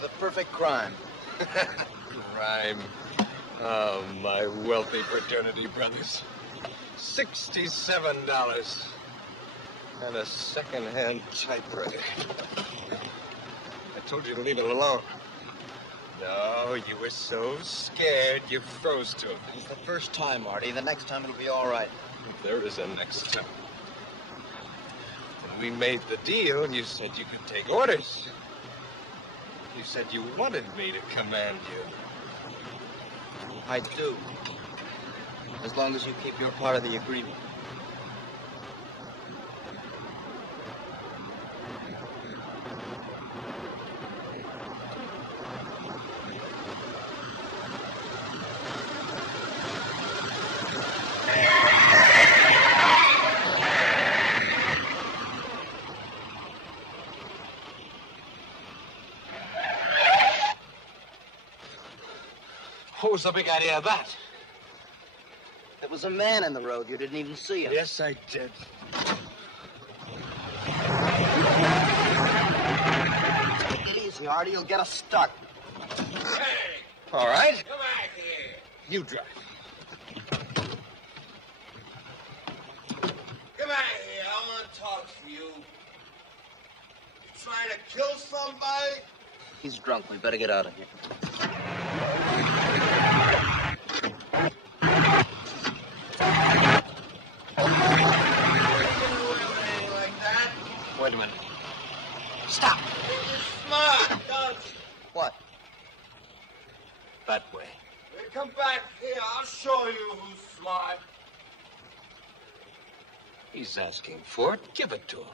the perfect crime. Crime. Oh, my wealthy fraternity brothers. $67. And a second-hand typewriter. I told you to leave it alone. No, you were so scared you froze to it. It's the first time, Marty. The next time it'll be all right. If there is a next time. When we made the deal, you said you could take orders. You said you wanted me to command you. I do. As long as you keep your part of the agreement. What was the big idea of that? There was a man in the road. You didn't even see him. Yes, I did. Take it easy, Artie. You'll get us stuck. Hey! All right. Come back here. You drive. Come back here. I want to talk to you. You trying to kill somebody? He's drunk. We better get out of here. Wait a minute. Stop. You're smart, don't you? What? That way. Hey, come back here. I'll show you who's smart. He's asking for it. Give it to him.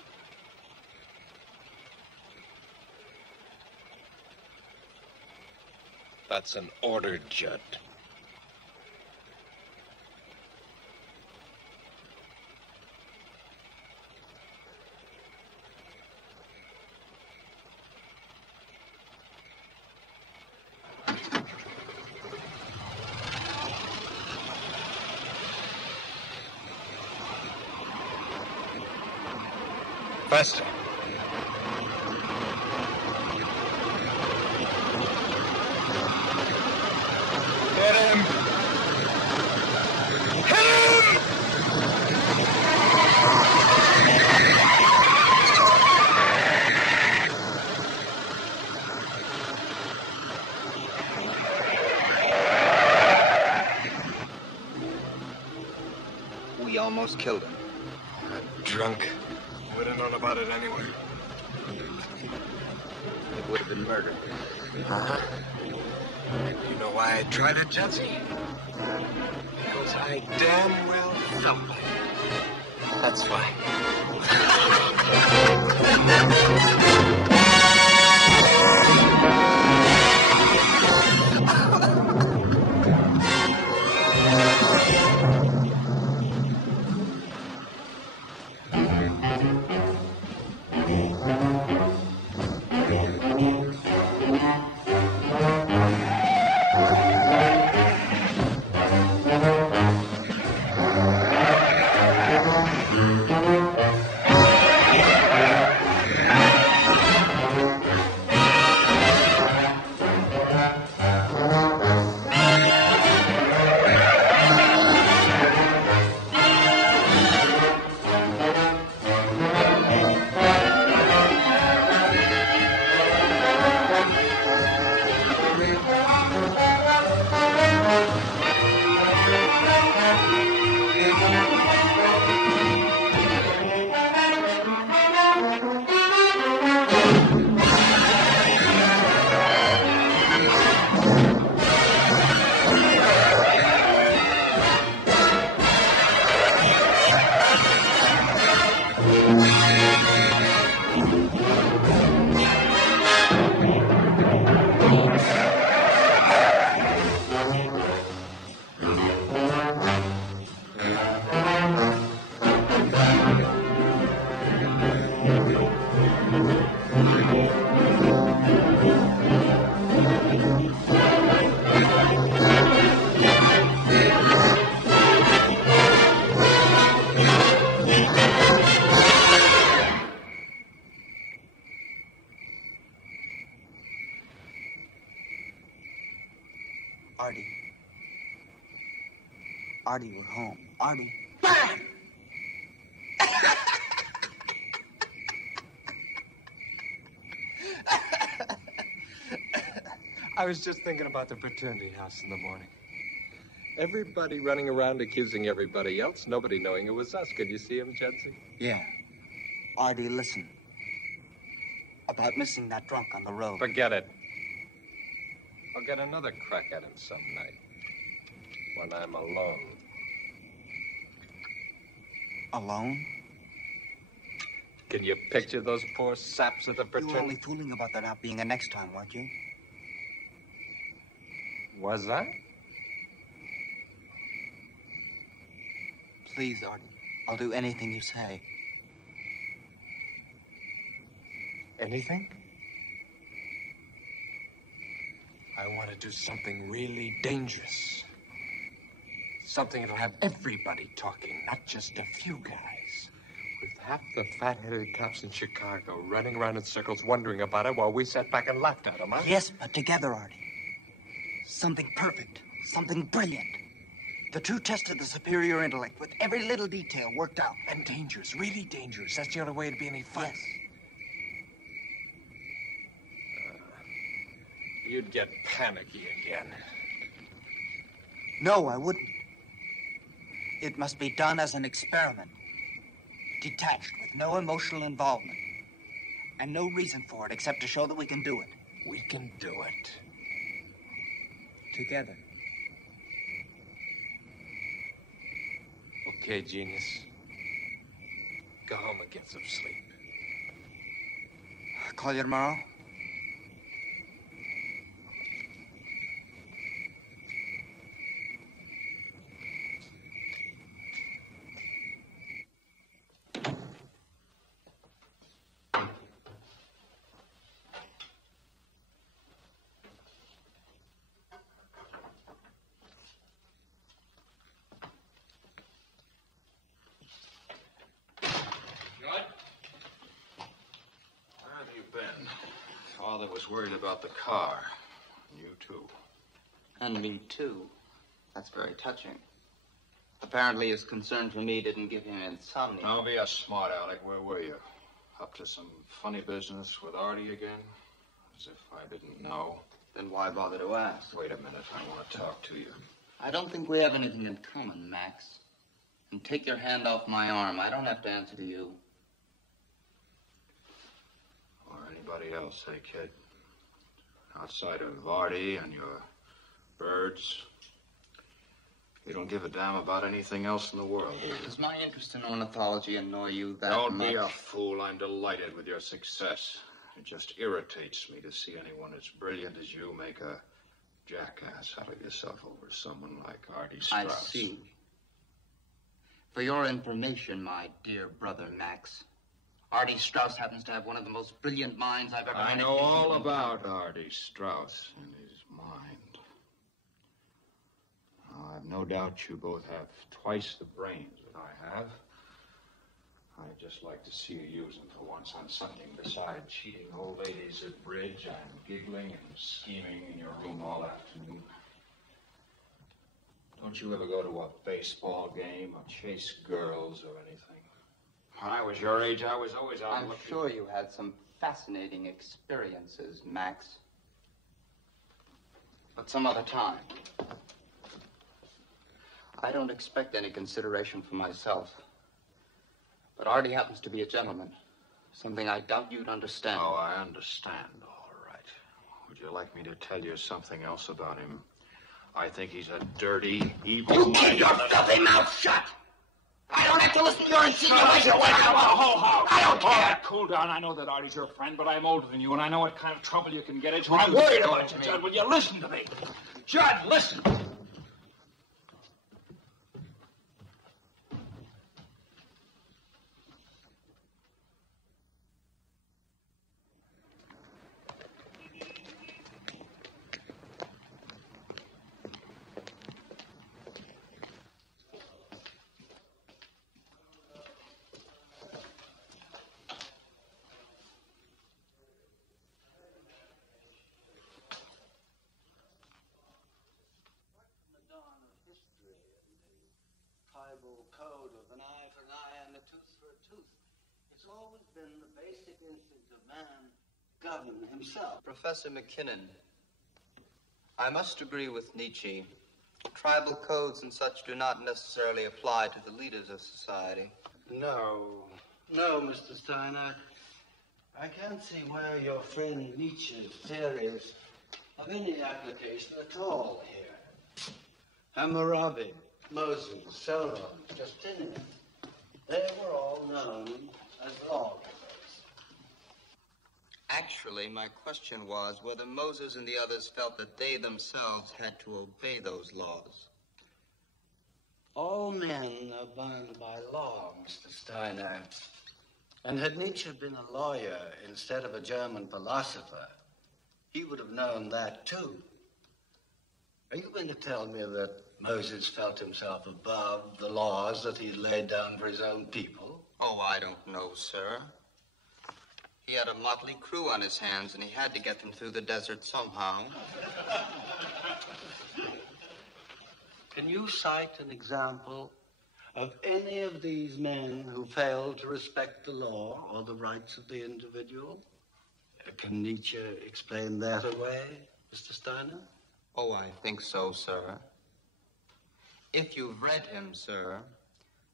That's an order, Judd. Faster. Get him! Hit him! We almost killed him. Drunk. Would have known about it anyway. It would have been murder. Uh-huh. You know why I tried it, Judsie? Because I damn well felt like it. That's why. Artie. Artie, we're home. Artie. I was just thinking about the fraternity house in the morning. Everybody running around accusing everybody else, nobody knowing it was us. Could you see him, Judson? Yeah. Artie, listen. About missing that drunk on the road. Forget it. I'll get another crack at him some night. When I'm alone. Alone? Can you picture those poor saps of the You were only fraternity? fooling about there not being a next time, weren't you? Was I? Please, Artie. I'll do anything you say. Anything? I want to do something really dangerous. Something that'll have everybody talking, not just a few guys. With half the fat-headed cops in Chicago running around in circles wondering about it while we sat back and laughed at them, huh? Yes, but together, Artie. Something perfect. Something brilliant. The true test of the superior intellect with every little detail worked out. And dangerous, really dangerous. That's the only way to be any fun. Yes. You'd get panicky again. No, I wouldn't. It must be done as an experiment. Detached, with no emotional involvement. And no reason for it except to show that we can do it. We can do it. Together. Okay, genius. Go home and get some sleep. Call you tomorrow? Father was worried about the car. You too. And me, too. That's very touching. Apparently his concern for me didn't give him insomnia. Don't be a smart aleck. Where were you? Up to some funny business with Artie again? As if I didn't know. Then why bother to ask? Wait a minute. I want to talk to you. I don't think we have anything in common, Max. And take your hand off my arm. I don't have to answer to you. Or anybody else, hey, kid? Outside of Artie and your birds, you don't give a damn about anything else in the world, do you? Does my interest in ornithology annoy you that Don't much? be a fool. I'm delighted with your success. It just irritates me to see anyone as brilliant as you make a jackass out of yourself over someone like Artie Strauss. I see. For your information, my dear brother Max, Artie Strauss happens to have one of the most brilliant minds I've ever I had. know all about Artie Strauss and his mind. I've no doubt you both have twice the brains that I have. I'd just like to see you use them for once on something besides cheating old ladies at bridge and giggling and scheming in your room all afternoon. Don't you ever go to a baseball game or chase girls or anything? When I was your age, I was always out I'm looking. sure you had some fascinating experiences, Max. But some other time. I don't expect any consideration for myself. But Artie happens to be a gentleman. Something I doubt you'd understand. Oh, I understand, all right. Would you like me to tell you something else about him? I think he's a dirty, evil... You keep your filthy mouth shut! I don't have to listen to your insinuations. I don't care. All right, cool down. I know that Artie's your friend, but I'm older than you, and I know what kind of trouble you can get into. I'm worried about you, Judd. Will you listen to me? Judd, listen. It's always been the basic instinct of man govern himself. Professor McKinnon, I must agree with Nietzsche. Tribal codes and such do not necessarily apply to the leaders of society. No, Mr. Steiner. I can't see where your friend Nietzsche's theories have any application at all here. Hammurabi, Moses, Solon, Justinian, they were all known as lawgivers. Actually, my question was whether Moses and the others felt that they themselves had to obey those laws. All men are bound by law, Mr. Steiner. And had Nietzsche been a lawyer instead of a German philosopher, he would have known that too. Are you going to tell me that Moses felt himself above the laws that he laid down for his own people? Oh, I don't know, sir. He had a motley crew on his hands, and he had to get them through the desert somehow. Can you cite an example of any of these men who failed to respect the law or the rights of the individual? Can Nietzsche explain that away, Mr. Steiner? Oh, I think so, sir. If you've read him, sir,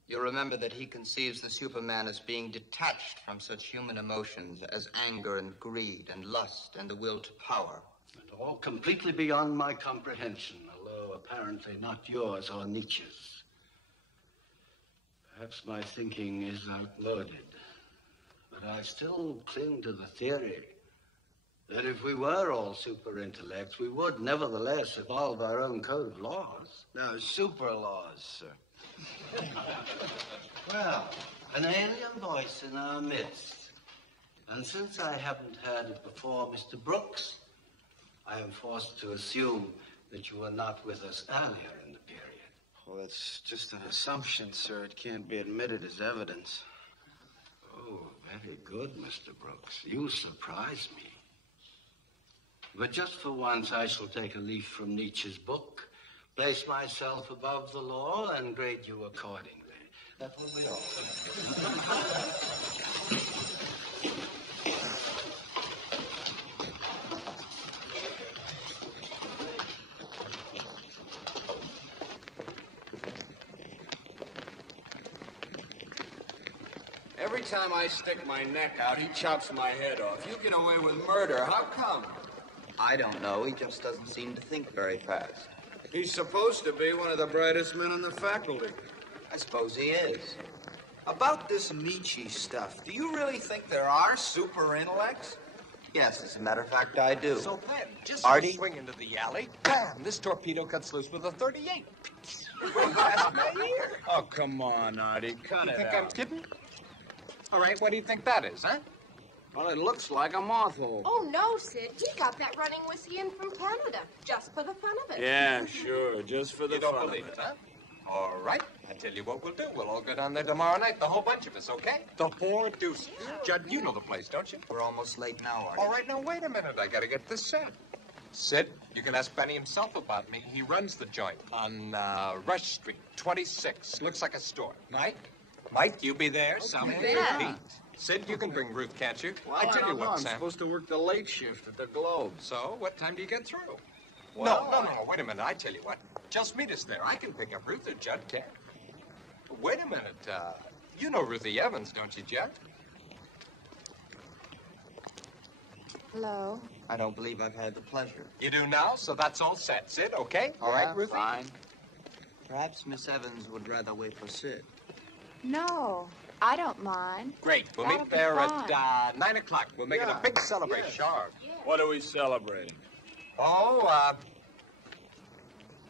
you'll remember that he conceives the Superman as being detached from such human emotions as anger and greed and lust and the will to power. And all completely beyond my comprehension, although apparently not yours or Nietzsche's. Perhaps my thinking is outmoded, but I still cling to the theory that if we were all super intellects, we would nevertheless evolve our own code of laws. No, super laws, sir. Well, an alien voice in our midst. And since I haven't heard it before, Mr. Brooks, I am forced to assume that you were not with us earlier in the period. Well, that's just an assumption, sir. It can't be admitted as evidence. Oh, very good, Mr. Brooks. You surprise me. But just for once, I shall take a leaf from Nietzsche's book, place myself above the law, and grade you accordingly. That will be all. Every time I stick my neck out, he chops my head off. You get away with murder. How come? I don't know. He just doesn't seem to think very fast. He's supposed to be one of the brightest men in the faculty. I suppose he is. About this Nietzsche stuff, do you really think there are super intellects? Yes, as a matter of fact, I do. So then, just Artie? swing into the alley, bam, this torpedo cuts loose with a 38. That's my ear. Oh, come on, Artie. Cut You it think out. I'm kidding? All right, what do you think that is, huh? Well, it looks like a moth hole. Oh, no, Sid. He got that running whiskey in from Canada, just for the fun of it. Yeah, sure. Just for the You don't fun believe of it, huh? All right. I tell you what we'll do. We'll all go down there tomorrow night, the whole bunch of us, okay? The four deuces. Judd, you know the place, don't you? We're almost late now, Artie. All right, now, wait a minute. I gotta get this set. Sid, you can ask Benny himself about me. He runs the joint on Rush Street, 26. Looks like a store. Mike, you be there. Sally, Yeah. Pete. Sid, you can bring Ruth, can't you? Well, I tell you don't know. what, I'm Sam. supposed to work the late shift at the Globe. So, what time do you get through? Well, No, wait a minute. I tell you what. Just meet us there. I can pick up Ruth or Judd can. Wait a minute. You know Ruthie Evans, don't you, Judd? Hello. I don't believe I've had the pleasure. You do now, so that's all set. Sid, okay? All right, Ruthie? Fine. Perhaps Miss Evans would rather wait for Sid. No, I don't mind. Great. We'll That'll meet be there fine. at 9 o'clock. We'll make it a big celebration. Sure. What are we celebrating? Oh,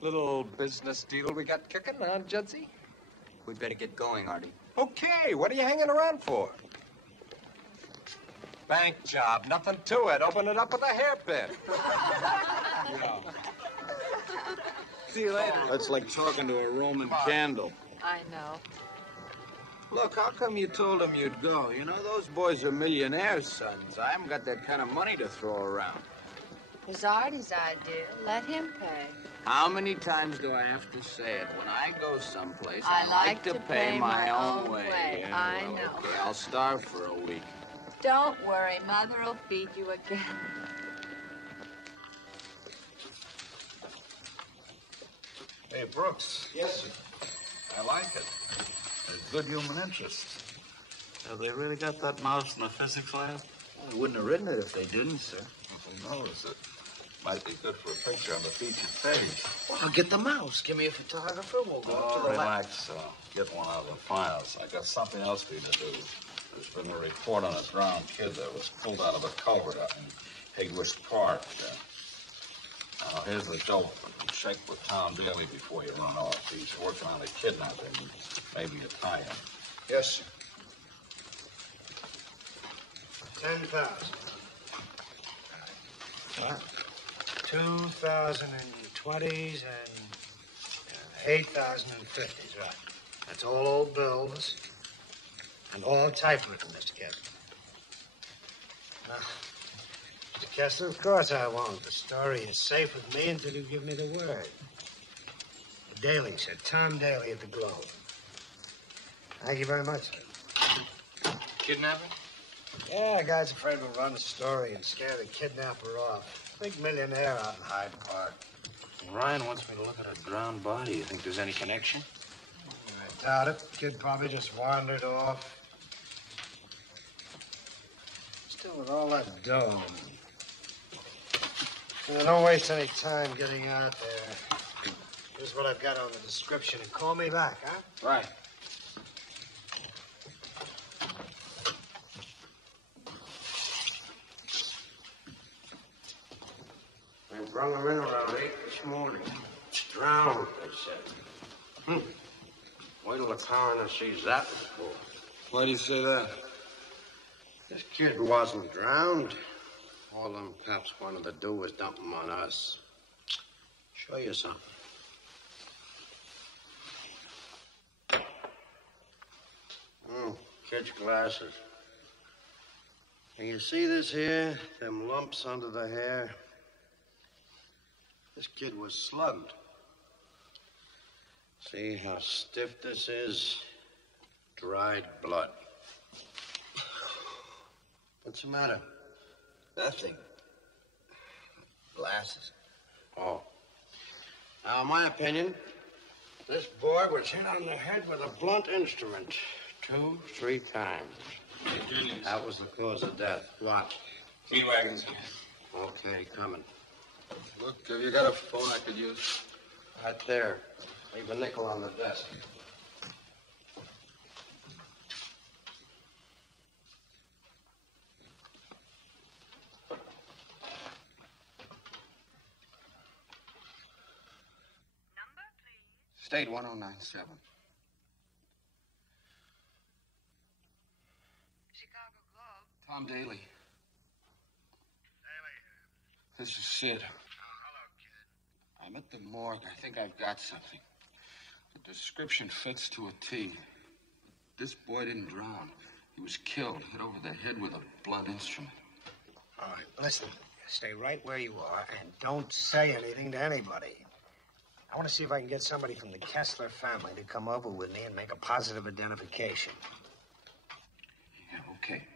little business deal we got kicking, huh, Judsie? We'd better get going, Artie. Okay, what are you hanging around for? Bank job, nothing to it. Open it up with a hairpin. See you later. That's like talking to a Roman candle. I know. Look, how come you told him you'd go? You know, those boys are millionaires' sons. I haven't got that kind of money to throw around. It was Artie's idea. Let him pay. How many times do I have to say it? When I go someplace, I I like to pay my own way. Yeah, I well, know. Okay, I'll starve for a week. Don't worry, Mother will feed you again. Hey, Brooks. Yes, sir. I like it. There's good human interest. Have they really got that mouse in the physics lab? Well, they wouldn't have written it if they didn't, sir. Who knows? It might be good for a picture on the feature page. Well, I'll get the mouse. Give me a photographer. We'll go up to the lab. Relax. Get one out of the files. I got something else for you to do. There's been a report on a drowned kid that was pulled out of a culvert out in Higwish Park. Now, here's the dope. Check with Tom Daly before you run off. He's working on a kidnapping. Maybe you tie him. Yes, sir. 10,000. What? 2,020s and 8,050s, right. That's all old bills and all typewritten, Mr. Kessler. Now, Mr. Kessler, of course I won't. The story is safe with me until you give me the word. The Daily, sir. Tom Daly at the Globe. Thank you very much, sir. Kidnapping? Yeah, a guy's afraid we'll run the story and scare the kidnapper off. Big millionaire out in Hyde Park. Ryan wants me to look at a drowned body. You think there's any connection? I doubt it. Kid probably just wandered off. Still, with all that dough. Don't waste any time getting out there. Here's what I've got on the description, and call me back, huh? Right. They brought him in around 8 this morning. Drowned, they said. Wait till the coroner sees that report. Why do you say that? This kid wasn't drowned. All them cops wanted to do was dump him on us. Show you something. Kid's glasses. Can you see this here? Them lumps under the hair? This kid was slugged. See how stiff this is? Dried blood. What's the matter? Nothing. Glasses. Oh. Now, in my opinion, this boy was hit on the head with a blunt instrument 2, 3 times. That was the cause of death. What? Feed wagons. Okay, coming. Look, have you got a phone I could use? Right there. Leave a nickel on the desk. Number, please. State 1097. Chicago Globe. Tom Daly. Daily. This is Sid. Hello, kid. I'm at the morgue. I think I've got something. The description fits to a T. This boy didn't drown. He was killed, hit over the head with a blunt instrument. All right, listen. Stay right where you are and don't say anything to anybody. I want to see if I can get somebody from the Kessler family to come over with me and make a positive identification. Yeah, okay.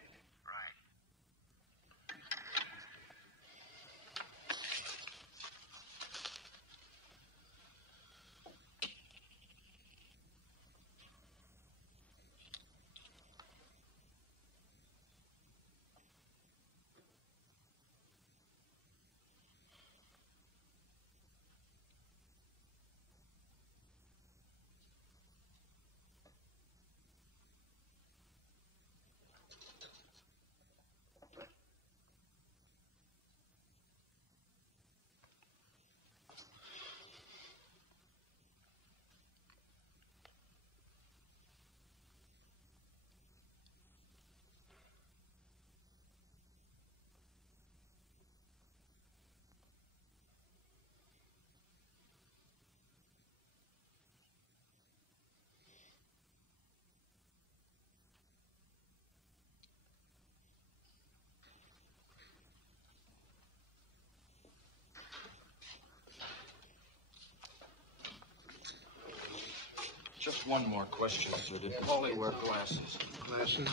Just one more question, sir. Did Paulie wear glasses? Glasses?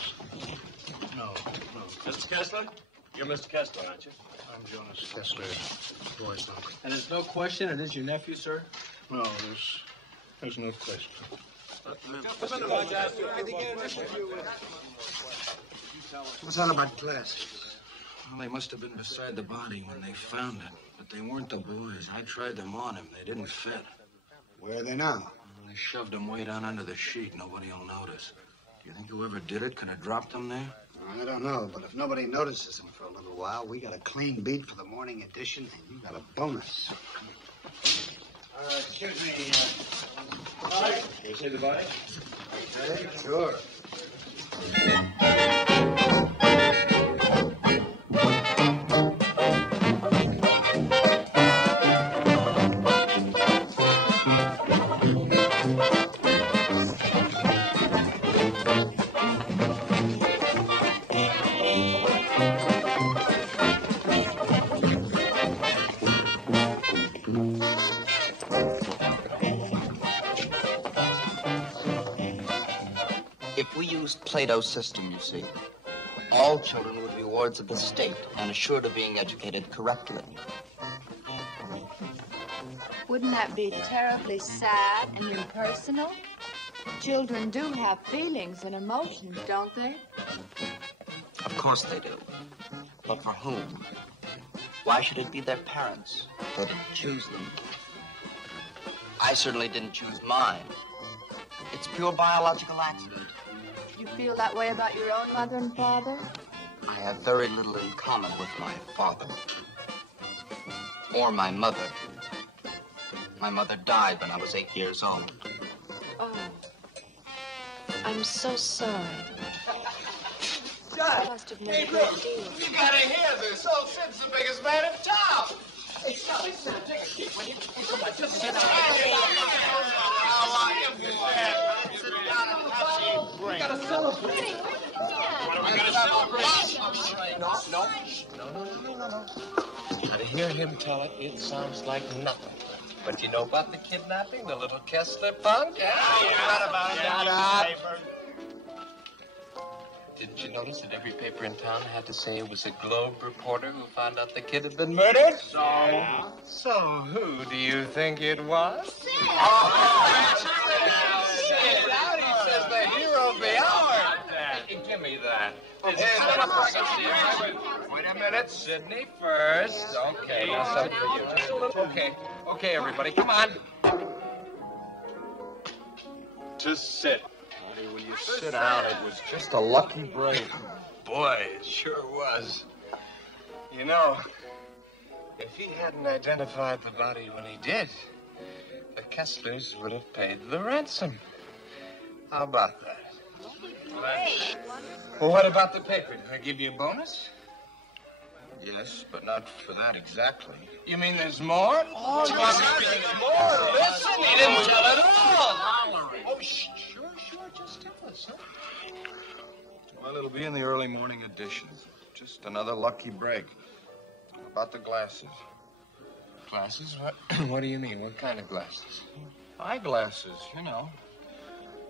No. Mr. Kessler? You're Mr. Kessler, aren't you? I'm Jonas Kessler, boy's uncle. And there's no question it is your nephew, sir? No, there's no question. What's that about glasses? Well, they must have been beside the body when they found it. But they weren't the boys. I tried them on him. They didn't fit. Where are they now? Well, they shoved them way down under the sheet. Nobody will notice. Do you think whoever did it could have dropped them there? I don't know, but if nobody notices them for a little while, we got a clean beat for the morning edition, and you got a bonus. Excuse me. Can you see the body? Okay, sure. If we used Plato's system, you see, all children would be wards of the state and assured of being educated correctly. Wouldn't that be terribly sad and impersonal? Children do have feelings and emotions, don't they? Of course they do. But for whom? Why should it be their parents? They didn't choose them. I certainly didn't choose mine. It's pure biological accident. You feel that way about your own mother and father? I have very little in common with my father. Or my mother. My mother died when I was 8 years old. Oh. I'm so sorry. Judge, Must have made a great deal. You gotta hear this. Old Sid's the biggest man in town. Hey, stop it, Sam. Take a seat, will you? Come on, just sit down. Sit down and have some drink. We gotta celebrate. What are we gonna celebrate? No. Now, to hear him tell it, it sounds like nothing. But you know about the kidnapping, the little Kessler punk? Yeah, you read about it in the newspaper. Didn't you notice that every paper in town had to say it was a Globe reporter who found out the kid had been murdered? So who do you think it was? Sid! Out, he says the hero be ours. Give me that. Wait a minute, Sidney first. Okay, now something for you. Just a little. Okay, everybody, come on. To sit. Honey, will you sit down? It was just a lucky break. Boy, it sure was. You know, if he hadn't identified the body when he did, the Kesslers would have paid the ransom. How about that? Well, what about the paper? Did I give you a bonus? Yes, but not for that exactly. You mean there's more? Oh, there's more. Listen, he didn't tell it all. Oh, sure, just tell us, huh? Well, it'll be in the early morning edition. Just another lucky break. About the glasses. Glasses? What do you mean? What kind of glasses? Eyeglasses, you know.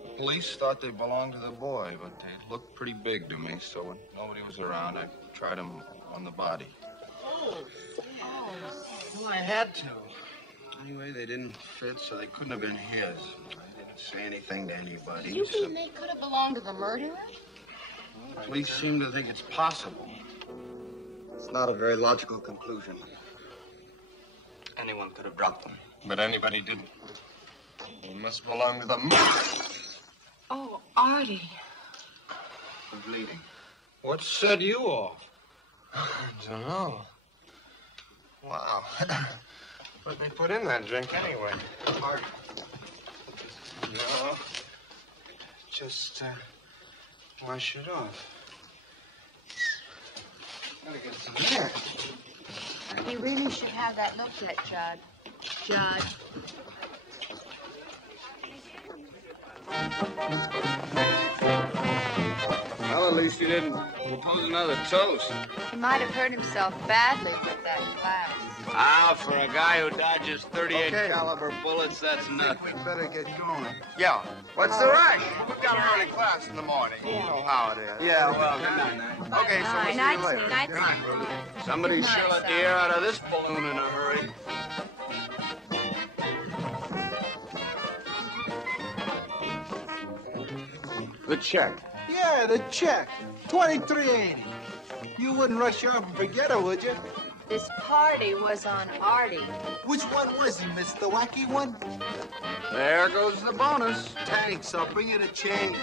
The police thought they belonged to the boy, but they looked pretty big to me, so when nobody was around, I tried them on the body. Well, I had to. Anyway, they didn't fit, so they couldn't have been his. I didn't say anything to anybody. You mean they could have belonged to the murderer? The police seem to think it's possible. It's not a very logical conclusion. Anyone could have dropped them. But anybody didn't. They must belong to the murderer. Oh, Artie. I'm bleeding. What set you off? I don't know. Wow. What they put in that drink anyway? Artie. No. Just, wash it off. Gotta get some air. He really should have that looked at, Judd. Judd. Well, at least he didn't propose another toast. He might have hurt himself badly with that glass. Ah, for a guy who dodges 38 caliber bullets, that's nothing. We better get going. Yeah. What's the rush? We've got an early class in the morning. You know how it is. Yeah, well, good night. Okay, so we'll see you later. Good night. Somebody should let the air out of this balloon in a hurry. The check. Yeah, the check. $23.80. You wouldn't rush off and forget her, would you? This party was on Artie. Which one was he, miss? The wacky one? There goes the bonus. Thanks. I'll bring you the change.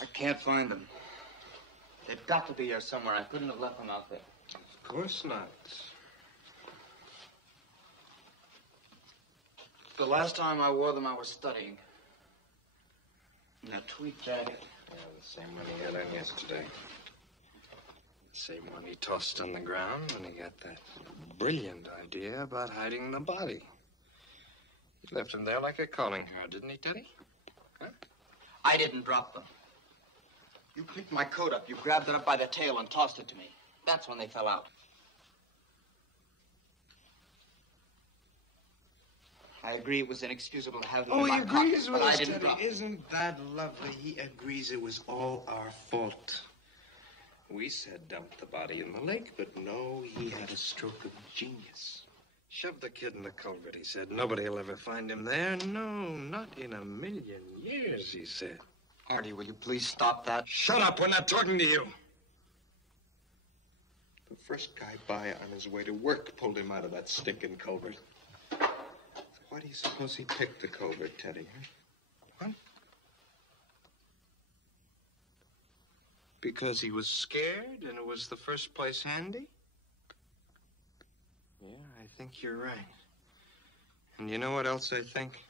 I can't find them. They've got to be here somewhere. I couldn't have left them out there. Of course not. The last time I wore them, I was studying. In that tweed jacket. Yeah, the same one he had on yesterday. Same one he tossed on the ground when he got that brilliant idea about hiding the body. He left him there like a calling card, didn't he, Teddy? Huh? I didn't drop them. You picked my coat up. You grabbed it up by the tail and tossed it to me. That's when they fell out. I agree it was inexcusable to have them in my pocket, but I didn't drop them. Isn't that lovely? He agrees it was all our fault. We said dump the body in the lake, but no, he had a stroke of genius. Shove the kid in the culvert, he said. Nobody will ever find him there. No, not in a million years, he said. Artie, will you please stop that? Shut up, we're not talking to you. The first guy by on his way to work pulled him out of that stinking culvert. So why do you suppose he picked the culvert, Teddy? Huh? What? Because he was scared and it was the first place handy? Yeah, I think you're right. And you know what else I think?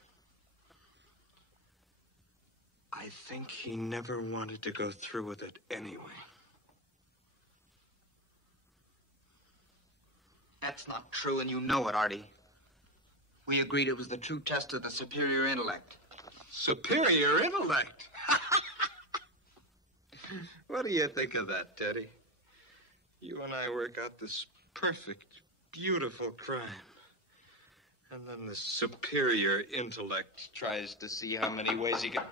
I think he never wanted to go through with it anyway. That's not true, and you know it, Artie. We agreed it was the true test of the superior intellect. Superior intellect? What do you think of that, Teddy? You and I work out this perfect, beautiful crime. And then the superior intellect tries to see how many ways he can...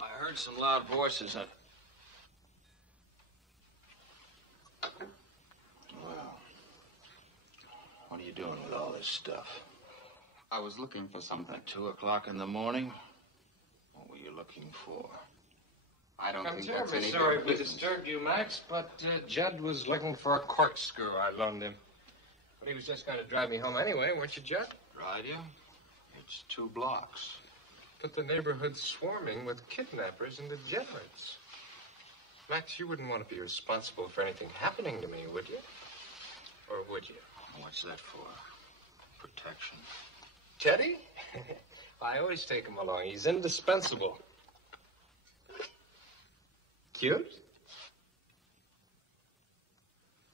I heard some loud voices. Well, what are you doing with all this stuff? I was looking for something. At 2 o'clock in the morning? What were you looking for? I don't I'm think that's terribly any sorry of we your business. disturbed you, Max, but Judd was looking for a corkscrew I loaned him. But he was just going to drive me home anyway, weren't you, Judd? Drive you? It's 2 blocks. But the neighborhood's swarming with kidnappers and degenerates. Max, you wouldn't want to be responsible for anything happening to me, would you? Or would you? What's that for? Protection. Teddy? I always take him along. He's indispensable. Cute?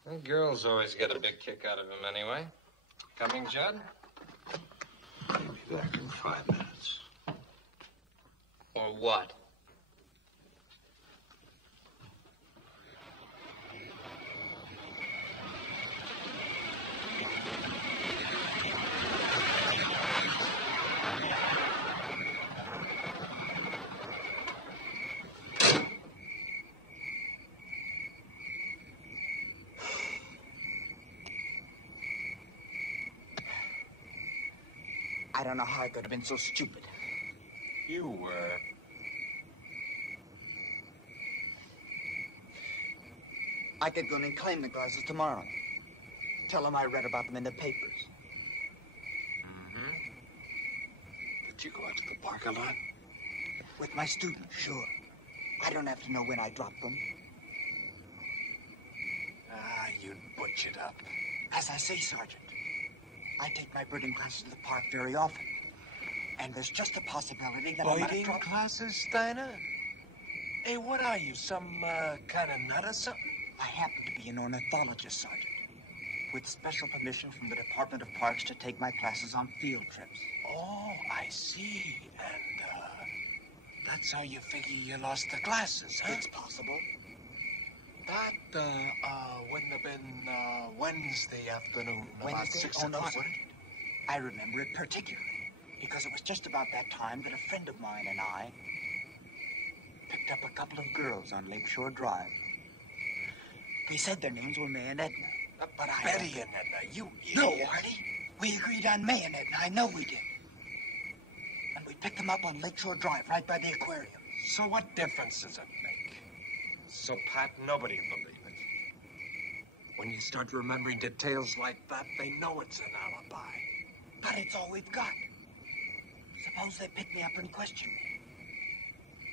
The girls always get a big kick out of him anyway. Coming, Judd? I'll be back in 5 minutes. Or what? I don't know how I could have been so stupid. You were. I could go in and claim the glasses tomorrow. Tell them I read about them in the papers. Mm-hmm. Did you go out to the park a lot? With my students, sure. I don't have to know when I dropped them. Ah, you'd butch it up. As I say, Sergeant, I take my birding classes to the park very often. And there's just a possibility that I might have Birding dropped... classes, Steiner? Hey, what are you, some kind of nut or something? I happen to be an ornithologist, Sergeant, with special permission from the Department of Parks to take my classes on field trips. Oh, I see. And, that's how you figure you lost the glasses, huh? It's possible. That, wouldn't have been, Wednesday afternoon, about Wednesday? 6 Oh, no, o'clock. Sergeant. I remember it particularly, because it was just about that time that a friend of mine and I picked up a couple of girls on Lakeshore Drive. We said their names were May and Edna. But I... Betty and Edna, you No, idiot. Artie. We agreed on May and Edna. I know we did. And we picked them up on Lakeshore Drive, right by the aquarium. So what difference does it make? So, Pat, nobody will believe it. When you start remembering details like that, they know it's an alibi. But it's all we've got. Suppose they pick me up and question me.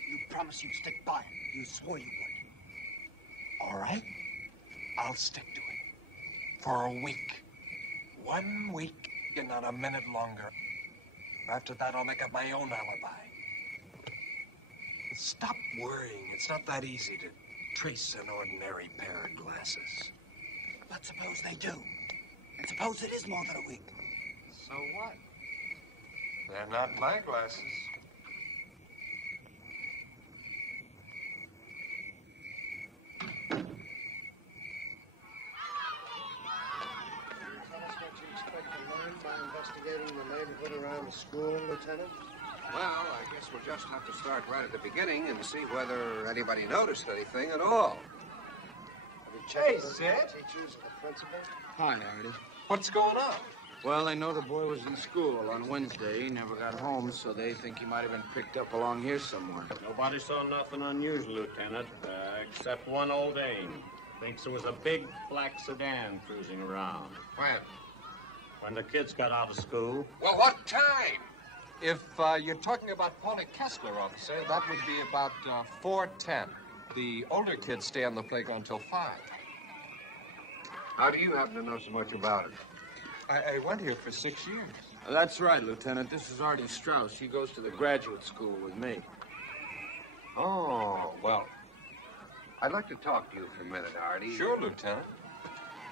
You promised you'd stick by it. You swore you would. All right. I'll stick to it. For a week. 1 week and not a minute longer. After that, I'll make up my own alibi. Stop worrying. It's not that easy to trace an ordinary pair of glasses. But suppose they do. And suppose it is more than a week. So what? They're not my glasses. Investigating the neighborhood around the school, Lieutenant? Well, I guess we'll just have to start right at the beginning and see whether anybody noticed anything at all. Hey, Sid. Teachers and the principal? Hi, Artie. What's going on? Well, they know the boy was in school on Wednesday. He never got home, so they think he might have been picked up along here somewhere. Nobody saw nothing unusual, Lieutenant, except one old dame. Thinks there was a big black sedan cruising around. When? When the kids got out of school. Well, what time? If you're talking about Paulie Kessler, officer, that would be about 4:10. The older kids stay on the playground till 5. How do you happen to know so much about it? I went here for 6 years. That's right, Lieutenant. This is Artie Strauss. She goes to the graduate school with me. Oh, well, I'd like to talk to you for a minute, Artie. Sure, Lieutenant.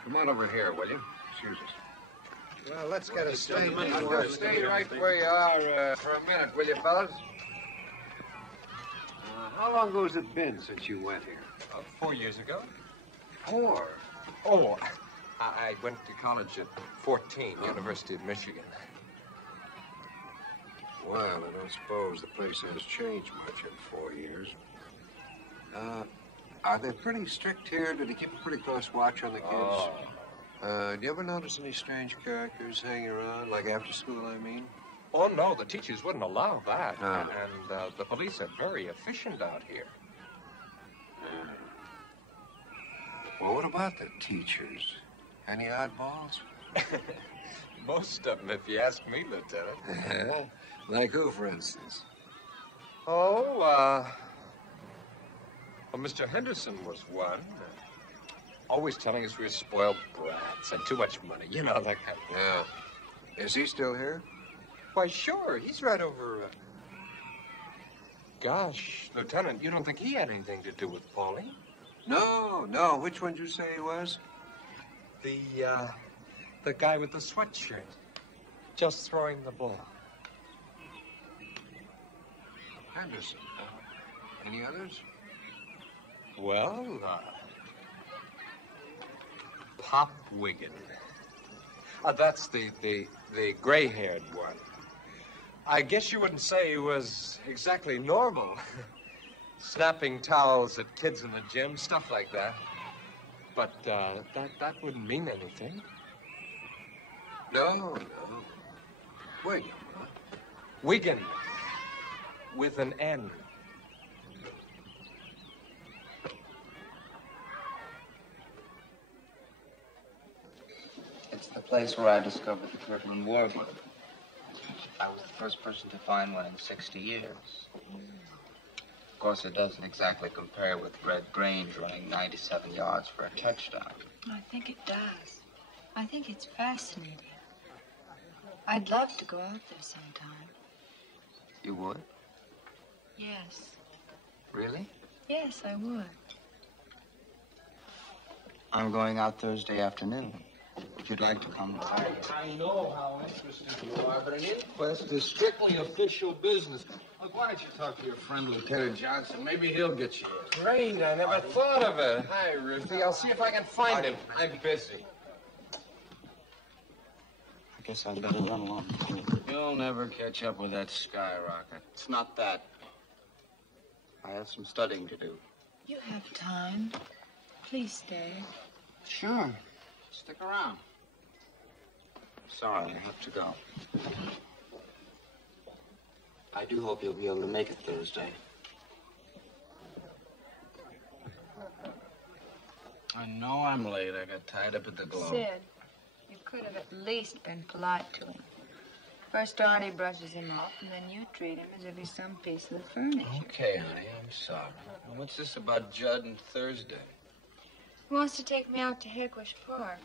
Come on over here, will you? Excuse us. Well, let's get a statement. Just stay right where you are for a minute, will you, fellas? How long ago has it been since you went here? 4 years ago. 4? Oh, I went to college at 14, University of Michigan. Well, I don't suppose the place has changed much in 4 years. Are they pretty strict here? Do they keep a pretty close watch on the kids? Oh. Do you ever notice any strange characters hanging around, like after school, I mean? Oh, no, the teachers wouldn't allow that. No. And the police are very efficient out here. Well, what about the teachers? Any oddballs? Most of them, if you ask me, Lieutenant. Like who, for instance? Oh, well, Mr. Henderson was one. Always telling us we were spoiled brats and too much money. You know, that kind of thing. Yeah. Is he still here? Why, sure. He's right over... Gosh, Lieutenant, you don't think he had anything to do with Paulie? No. Which one did you say he was? The guy with the sweatshirt. Just throwing the ball. Henderson. Any others? Well, Pop Wiggin. That's the gray-haired one. I guess you wouldn't say he was exactly normal. Snapping towels at kids in the gym, stuff like that. But that wouldn't mean anything. No. Wiggin. Wiggin. With an N. It's the place where I discovered the Kirkland Warbler. I was the first person to find one in 60 years. Of course, it doesn't exactly compare with Red Grange running 97 yards for a touchdown. I think it does. I think it's fascinating. I'd love to go out there sometime. You would? Yes. Really? Yes, I would. I'm going out Thursday afternoon. If you'd like to come. I know how interested you are, but an inquest is strictly official business. Look, why don't you talk to your friend, Lieutenant Johnson? Maybe he'll get you in. Great, I never thought of it. Hi, Rifty. I'll see if I can find him. I'm busy. I guess I'd better run along. You'll never catch up with that skyrocket. It's not that. I have some studying to do. You have time. Please stay. Sure. Stick around. Sorry, I have to go. I do hope you'll be able to make it Thursday. I know I'm late. I got tied up at the Globe. Sid, you could have at least been polite to him. First Artie brushes him off, and then you treat him as if he's some piece of the furniture. Okay, honey, I'm sorry. Now, what's this about Judd and Thursday? He wants to take me out to Hickory Park.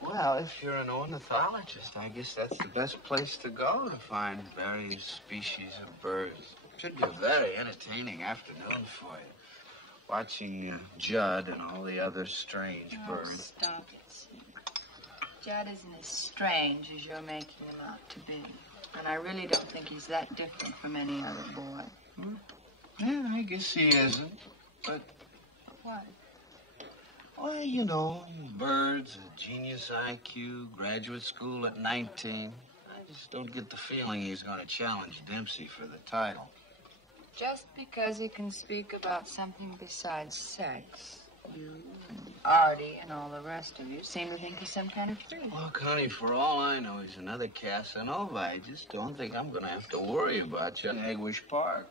Well, if you're an ornithologist, I guess that's the best place to go to find various species of birds. Should be a very entertaining afternoon for you. Watching Judd and all the other strange birds. Stop it, Sid. Judd isn't as strange as you're making him out to be. And I really don't think he's that different from any other boy. Yeah, I guess he isn't. But, What? well, you know, birds, a genius IQ, graduate school at 19. I just don't get the feeling he's going to challenge Dempsey for the title. Just because he can speak about something besides sex, you and Artie and all the rest of you seem to think he's some kind of freak. Well, Connie, for all I know, he's another Casanova. I just don't think I'm going to have to worry about you in Hegwish Park.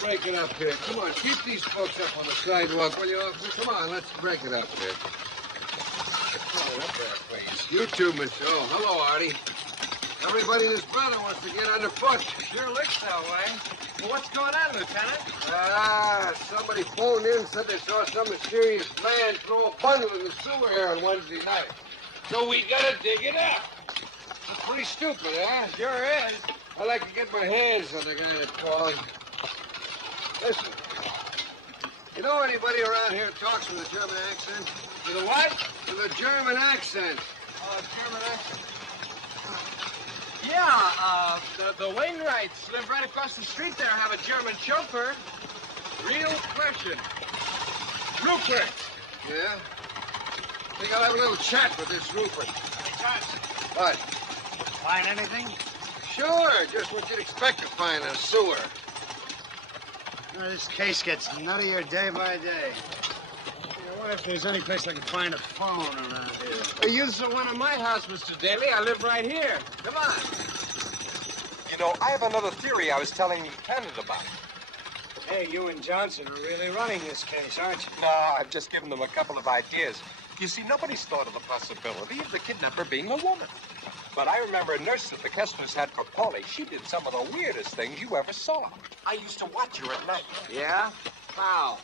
Break it up here. Come on, keep these folks up on the sidewalk, will you, officer? Come on, let's break it up here. Oh, up there, please. You too, Miss. Oh, hello, Artie. Everybody and his brother wants to get underfoot. Sure looks that way. Well, what's going on, Lieutenant? Somebody phoned in and said they saw some mysterious man throw a bundle in the sewer here on Wednesday night. So we gotta dig it up. That's pretty stupid, huh? Sure is. I like to get my hands on the guy that called. Listen, you know anybody around here who talks with a German accent? With a what? With a German accent. German accent. Yeah, the Wainwrights live right across the street there, have a German chauffeur. Real question. Rupert. Yeah? I think I'll have a little chat with this Rupert. Johnson. What? Find anything? Sure, just what you'd expect to find in a sewer. This case gets nuttier day by day. I wonder if there's any place I can find a phone around here. Well, use the one in my house, Mr. Daly. I live right here. Come on. You know, I have another theory I was telling Lieutenant about. Hey, you and Johnson are really running this case, aren't you? No, I've just given them a couple of ideas. You see, nobody's thought of the possibility of the kidnapper being a woman. But I remember a nurse that the Kesslers had for Polly. She did some of the weirdest things you ever saw. I used to watch her at night. Yeah? How?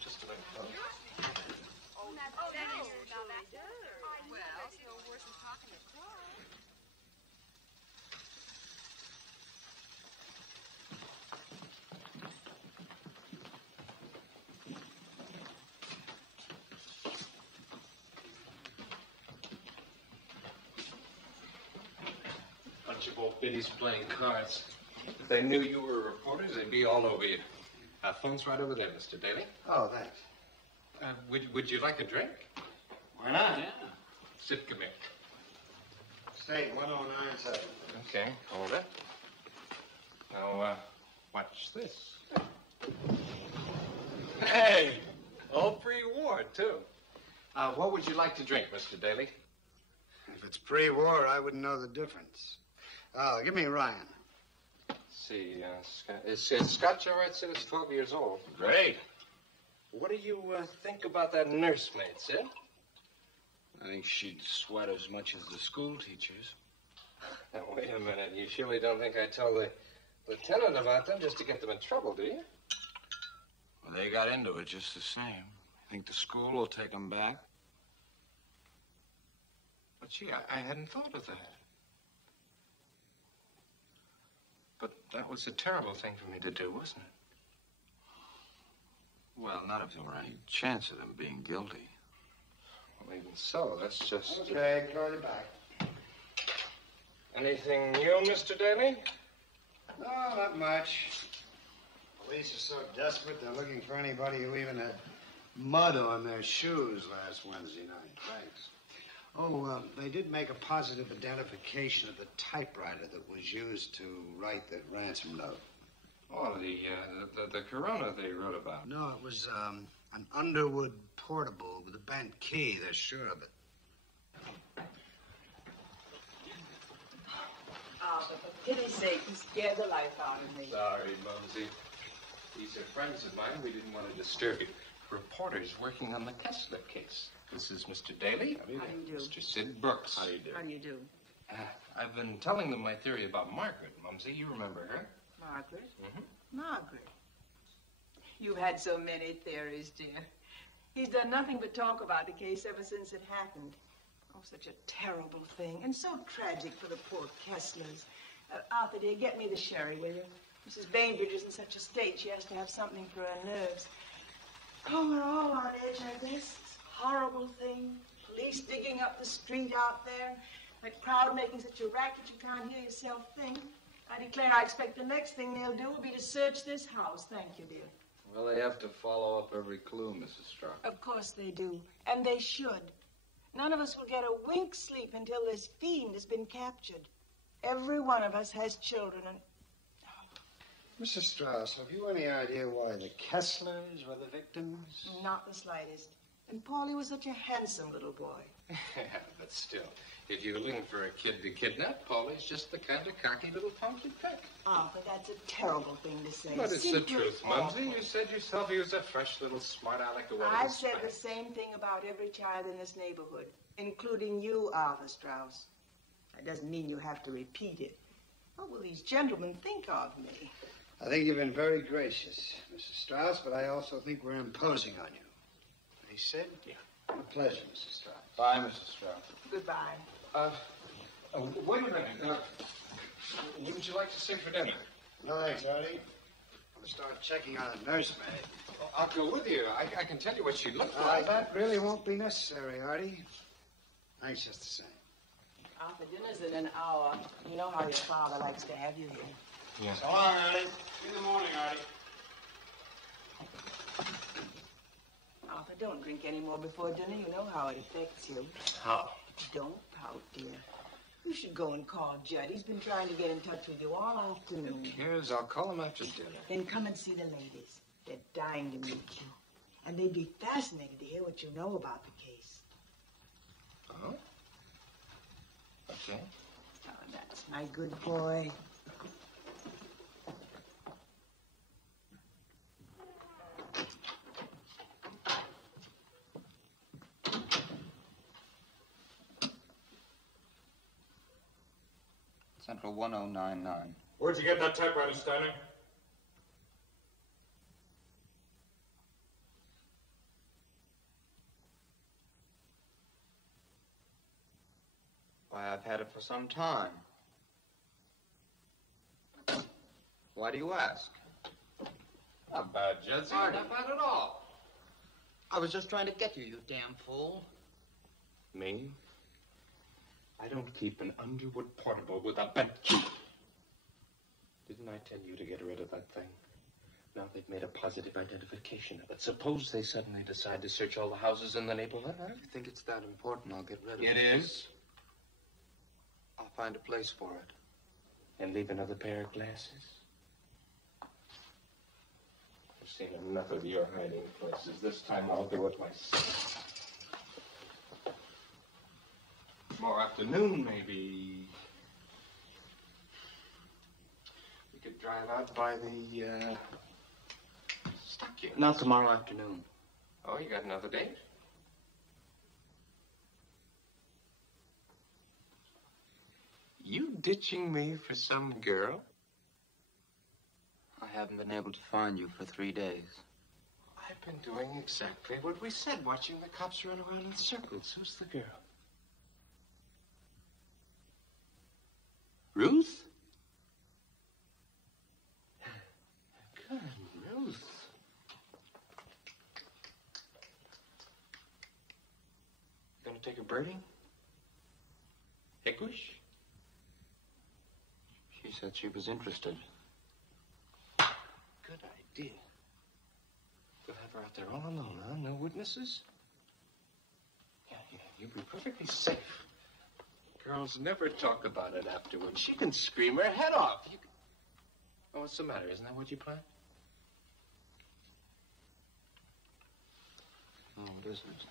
Just a minute. Bunch of old biddies playing cards. If they knew you were reporters, they'd be all over you. Phone's right over there, Mr. Daly. Oh, thanks. Would you like a drink? Why not? Yeah. Sit, come here. Say 1097. Okay, hold it. Now, watch this. Hey, all pre-war, too. What would you like to drink, Mr. Daly? If it's pre-war, I wouldn't know the difference. Give me Ryan. See, is Scotch all right, Sid? It's 12 years old. Great. What do you think about that nursemaid, Sid? I think she'd sweat as much as the school teachers. Now, wait a minute. You surely don't think I tell the lieutenant about them just to get them in trouble, do you? Well, they got into it just the same. Think the school will take them back? But, gee, I hadn't thought of that. But that was a terrible thing for me to do, wasn't it? Well, not if there were any chance of them being guilty. Well, even so, that's just... Okay, call you back. Anything new, Mr. Daly? No, not much. Police are so desperate, they're looking for anybody who even had mud on their shoes last Wednesday night. Thanks. Oh, they did make a positive identification of the typewriter that was used to write the ransom note. Oh, the Corona they wrote about. No, it was an Underwood portable with a bent key. They're sure of it. Oh, but for pity's sake, you scared the life out of me. Sorry, Mumsy. These are friends of mine. We didn't want to disturb you. Reporters working on the Kessler case. This is Mr. Daly. How do you do? Mr. Sid Brooks. How do you do? How do you do? I've been telling them my theory about Margaret, Mumsy. You remember her? Margaret? Mm-hmm. Margaret. You've had so many theories, dear. He's done nothing but talk about the case ever since it happened. Oh, such a terrible thing, and so tragic for the poor Kesslers. Arthur, dear, get me the sherry, will you? Mrs. Bainbridge is in such a state, she has to have something for her nerves. Oh, we're all on edge, I guess. This horrible thing. Police digging up the street out there. That crowd making such a racket you can't hear yourself think. I declare I expect the next thing they'll do will be to search this house. Thank you, dear. Well, they have to follow up every clue, Mrs. Strauss. Of course they do. And they should. None of us will get a wink's sleep until this fiend has been captured. Every one of us has children and... Mrs. Strauss, have you any idea why the Kesslers were the victims? Not the slightest. And Paulie was such a handsome little boy. Yeah, but still, if you're looking for a kid to kidnap, Paulie's just the kind of cocky little tomty peck. Oh, but that's a terrible thing to say. But it's the Simply truth, awful. Mumsy. You said yourself he was a fresh little smart aleck who wanted I've to said spy. the same thing about every child in this neighborhood, including you, Arthur Strauss. That doesn't mean you have to repeat it. What will these gentlemen think of me? I think you've been very gracious, Mrs. Strauss, but I also think we're imposing on you. They said? Yeah. A pleasure, Mrs. Strauss. Bye, Mrs. Strauss. Goodbye. Wait a minute. Wouldn't you like to stay for dinner? No, thanks, Artie. I'll start checking on a nursemaid. I'll go with you. I can tell you what she looked like. That really won't be necessary, Artie. Thanks just the same. Arthur, dinner's in an hour. You know how your father likes to have you here. Yeah. So long, Artie. See you in the morning, Artie. Arthur, don't drink any more before dinner. You know how it affects you. How? Don't pout, dear. You should go and call Judd. He's been trying to get in touch with you all afternoon. Who cares? I'll call him after dinner. Then come and see the ladies. They're dying to meet you. And they'd be fascinated to hear what you know about the case. Oh? Okay. Oh, that's my good boy. Central 1099. Where'd you get that typewriter, Steiner? Why, I've had it for some time. Why do you ask? Not bad, Judson. Not bad at all. I was just trying to get you, you damn fool. Me? I don't keep an Underwood portable with a bent key. Didn't I tell you to get rid of that thing? Now they've made a positive identification of it. Suppose they suddenly decide to search all the houses in the neighborhood, huh? If you think it's that important, I'll get rid of it. It is? I'll find a place for it. And leave another pair of glasses? seen enough of your hiding places. This time I'll do it myself. Tomorrow afternoon, maybe. We could drive out by the, stockyards. Not tomorrow afternoon. Oh, you got another date? You ditching me for some girl? I haven't been able to find you for 3 days. I've been doing exactly what we said, watching the cops run around in circles. Who's the girl? Ruth? Good, Ruth. You gonna take her birding? Hickory? She said she was interested. Good idea. We'll have her out there all alone, huh? No witnesses? Yeah, you'll be perfectly safe. Girls never talk about it afterwards. She can scream her head off. Oh, what's the matter? Isn't that what you planned? No, it isn't.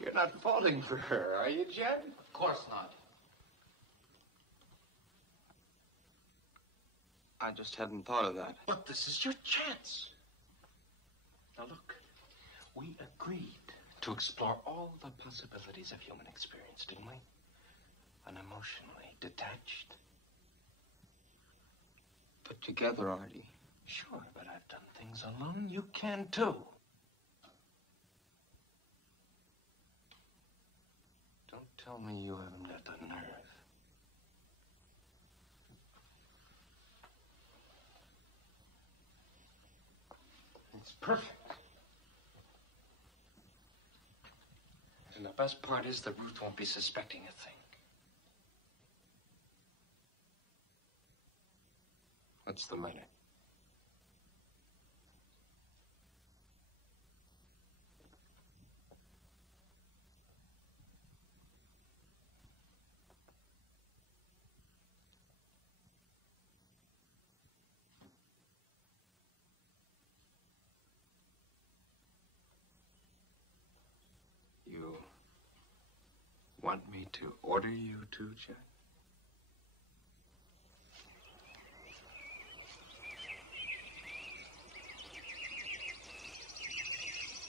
You're not falling for her, are you, Jed? Of course not. I just hadn't thought of that. But this is your chance. Now look, we agreed to explore all the possibilities of human experience, didn't we? Unemotionally detached. Put together, Artie. Sure, but I've done things alone. You can too. Don't tell me you haven't got the nerve. It's perfect. And the best part is that Ruth won't be suspecting a thing. What's the matter? You want me to order you to, Jack?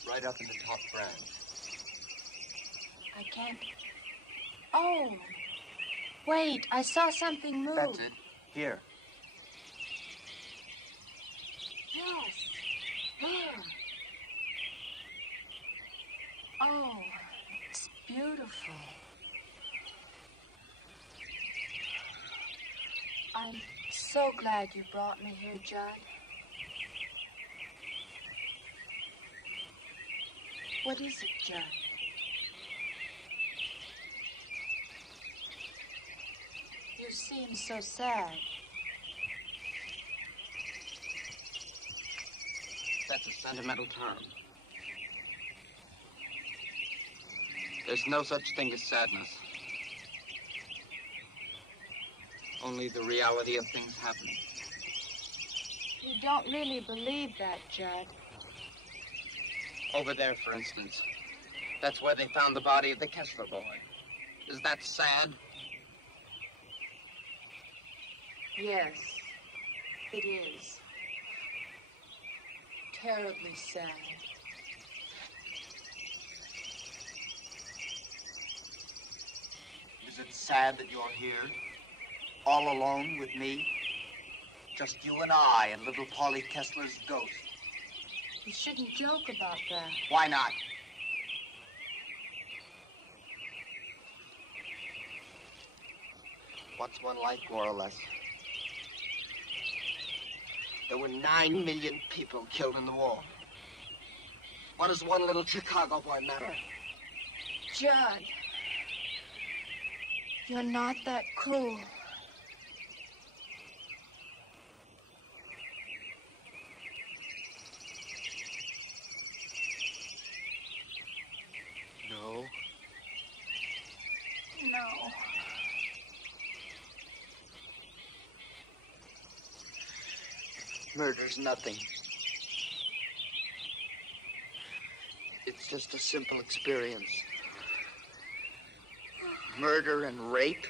Right up in the top branch. I can't. Oh, wait, I saw something move. That's it. Here. Yes, there. Oh, it's beautiful. I'm so glad you brought me here, Judd. What is it, Judd? You seem so sad. That's a sentimental term. There's no such thing as sadness. Only the reality of things happening. You don't really believe that, Judd. Over there, for instance. That's where they found the body of the Kessler boy. Is that sad? Yes, it is. Terribly sad. Is it sad that you're here, all alone with me? Just you and I and little Polly Kessler's ghost. You shouldn't joke about that. Why not? What's one life, more or less? There were 9 million people killed in the war. What does one little Chicago boy matter? Judd, you're not that cruel. No. No. Murder's nothing. It's just a simple experience. Murder and rape.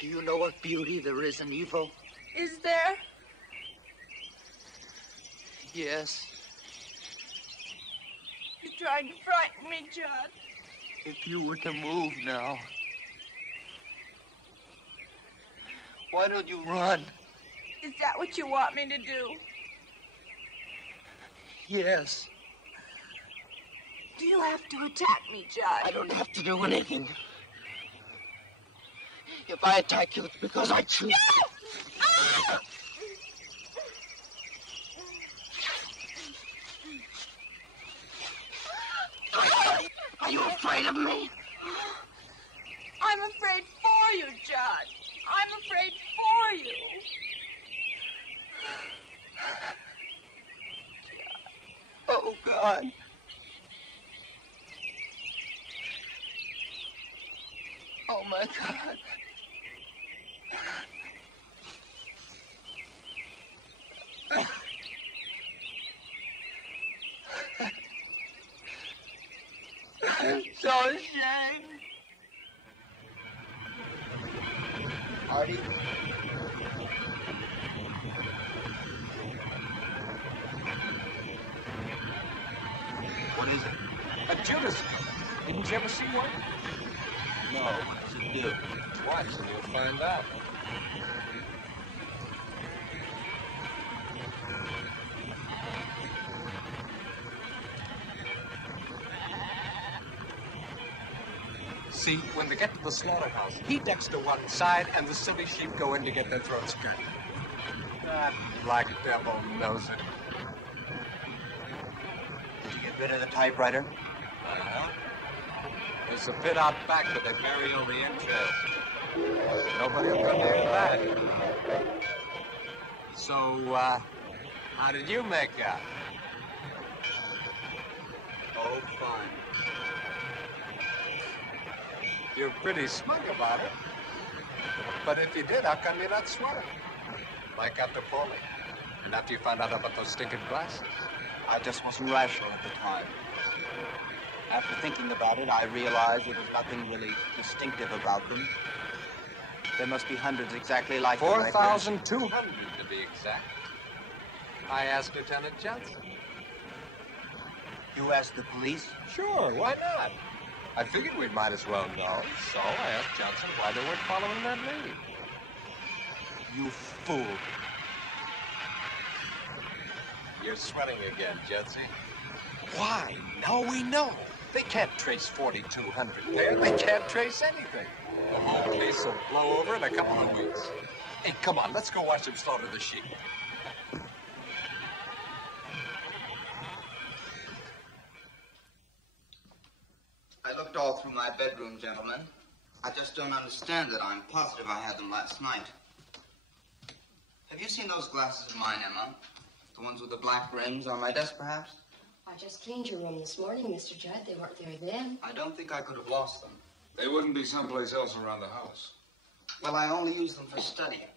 Do you know what beauty there is in evil? Is there? Yes. You're trying to frighten me, Judd. If you were to move now. Why don't you run? Is that what you want me to do? Yes. Do you have to attack me, Judd? I don't have to do anything. If I attack you, it's because I choose. No! Ah! Are you afraid of me? I'm afraid for you, Judd. I'm afraid for you. Oh, God. Oh, my God. I'm so ashamed. Artie? What is it? A Judas. Didn't you ever see one? No, what does it do? Watch and you'll find out. See, when they get to the slaughterhouse, he ducks to one side and the silly sheep go in to get their throats cut. That black devil knows it. Did you get rid of the typewriter? There's a bit out back, but they bury all the interest. Nobody will come near that. So, how did you make out? Oh, fine. You're pretty smug about it. But if you did, how come you're not sweating? Like after Paulie. And after you found out about those stinking glasses. I just wasn't rational at the time. After thinking about it, I realized there was nothing really distinctive about them. There must be hundreds exactly like them. 4,200 to be exact. I asked Lieutenant Johnson. You asked the police? Sure, why not? I figured we might as well know, so I asked Johnson why they weren't following that lead. You fool. You're sweating again, Jetsy. Why? Now we know. They can't trace 4,200 there. They can't trace anything. The whole case will blow over in a couple of weeks. Hey, come on, let's go watch them slaughter the sheep. I looked all through my bedroom, gentlemen. I just don't understand it. I'm positive I had them last night. Have you seen those glasses of mine, Emma? The ones with the black rims on my desk, perhaps? I just cleaned your room this morning, Mr. Judd. They weren't there then. I don't think I could have lost them. They wouldn't be someplace else around the house. Well, I only use them for studying.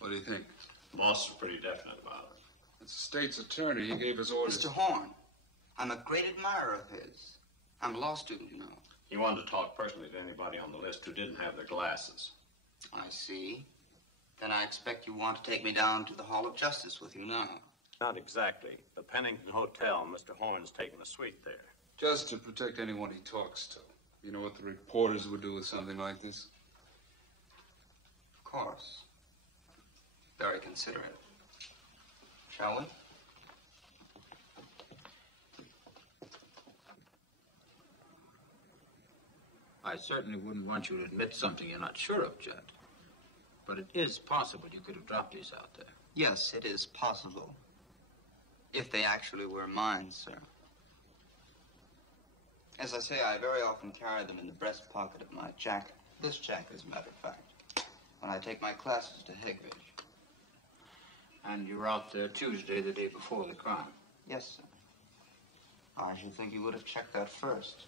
What do you think? The boss was pretty definite about it. It's the state's attorney. He gave us orders. Mr. Horn, I'm a great admirer of his. I'm a law student, you know. He wanted to talk personally to anybody on the list who didn't have their glasses. I see. Then I expect you want to take me down to the Hall of Justice with you now. Not exactly. The Pennington Hotel, Mr. Horn's taking a suite there. Just to protect anyone he talks to. You know what the reporters would do with something like this? Of course. Very considerate. Shall we? I certainly wouldn't want you to admit something you're not sure of, Judd. But it is possible you could have dropped these out there. Yes, it is possible. If they actually were mine, sir. As I say, I very often carry them in the breast pocket of my jacket. This jacket, as a matter of fact. When I take my classes to Hegridge. And you were out there Tuesday, the day before the crime? Yes, sir. I should think you would have checked that first.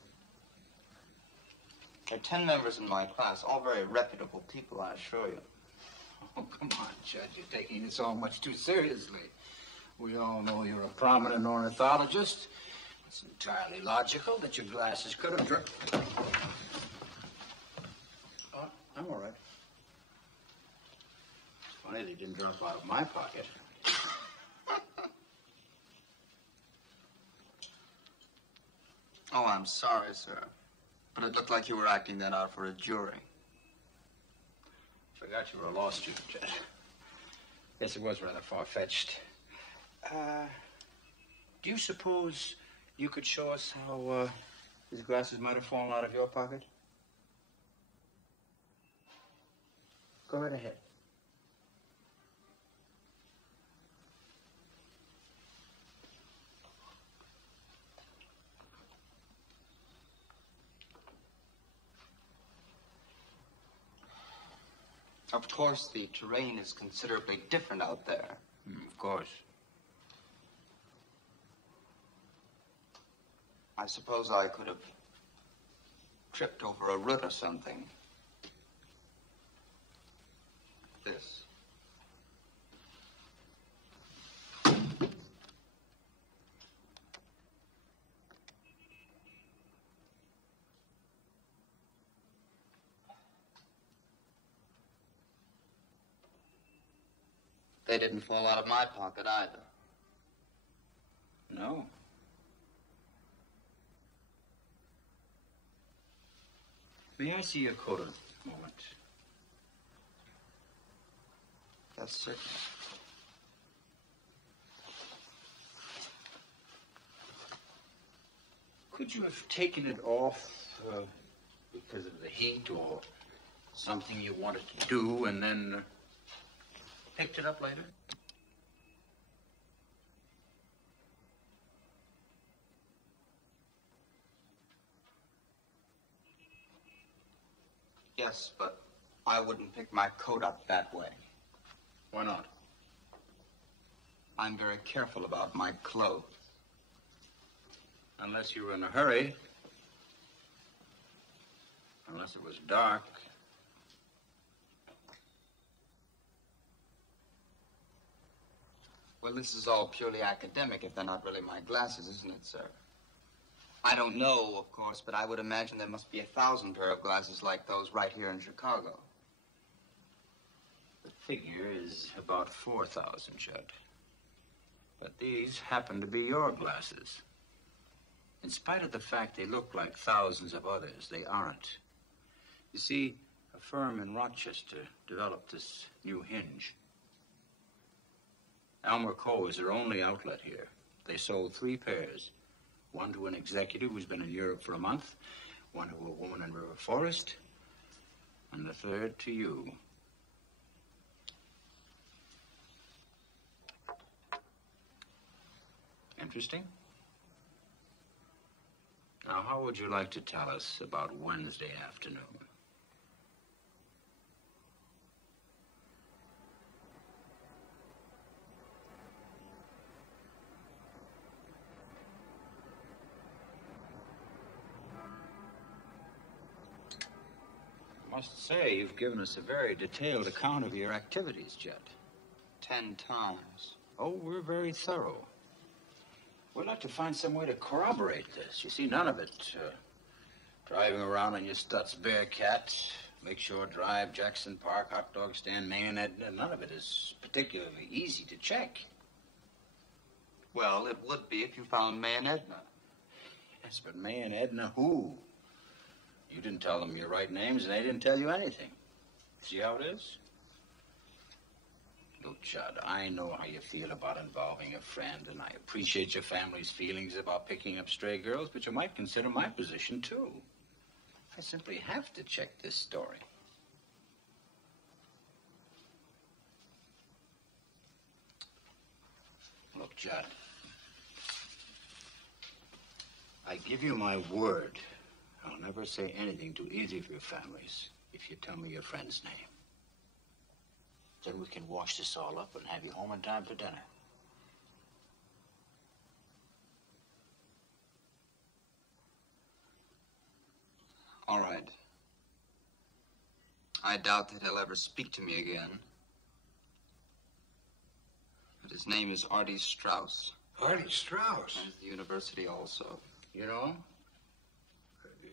There are 10 members in my class, all very reputable people, I assure you. Oh, come on, Judge. You're taking this all much too seriously. We all know you're a prominent ornithologist. It's entirely logical that your glasses could have dropped. Oh, I'm all right. It's funny they didn't drop out of my pocket. Oh, I'm sorry, sir. But it looked like you were acting that out for a jury. Forgot you were a law student, Judge. Guess it was rather far-fetched. Do you suppose you could show us how these glasses might have fallen out of your pocket? Go right ahead. Of course, the terrain is considerably different out there. Of course. I suppose I could have tripped over a root or something. This. They didn't fall out of my pocket either. No. May I see your coat a moment? Yes, certainly. Could you have taken it off because of the heat or something you wanted to do and then picked it up later? Yes, but I wouldn't pick my coat up that way. Why not? I'm very careful about my clothes. Unless you were in a hurry. Unless it was dark. Well, this is all purely academic if they're not really my glasses, isn't it, sir? I don't know, of course, but I would imagine there must be 1,000 pair of glasses like those right here in Chicago. The figure is about 4,000, Judd. But these happen to be your glasses. In spite of the fact they look like thousands of others, they aren't. You see, a firm in Rochester developed this new hinge. Elmer Coe is their only outlet here. They sold 3 pairs. One to an executive who's been in Europe for a month, one to a woman in River Forest, and the third to you. Interesting? Now, how would you like to tell us about Wednesday afternoon? I must say, you've given us a very detailed account of your activities, Judd. 10 times. Oh, we're very thorough. We'd like to find some way to corroborate this. You see, none of it. Driving around on your Stutz Bearcat, Lakeshore Drive, Jackson Park, hot dog stand, May and Edna, none of it is particularly easy to check. Well, it would be if you found May and Edna. Yes, but May and Edna who? You didn't tell them your right names, and they didn't tell you anything. See how it is? Look, Judd, I know how you feel about involving a friend, and I appreciate your family's feelings about picking up stray girls, but you might consider my position, too. I simply have to check this story. Look, Judd, I give you my word. I'll never say anything to either of your families if you tell me your friend's name. Then we can wash this all up and have you home in time for dinner. All right. I doubt that he'll ever speak to me again. But his name is Artie Strauss. Artie Strauss? And the university also. You know?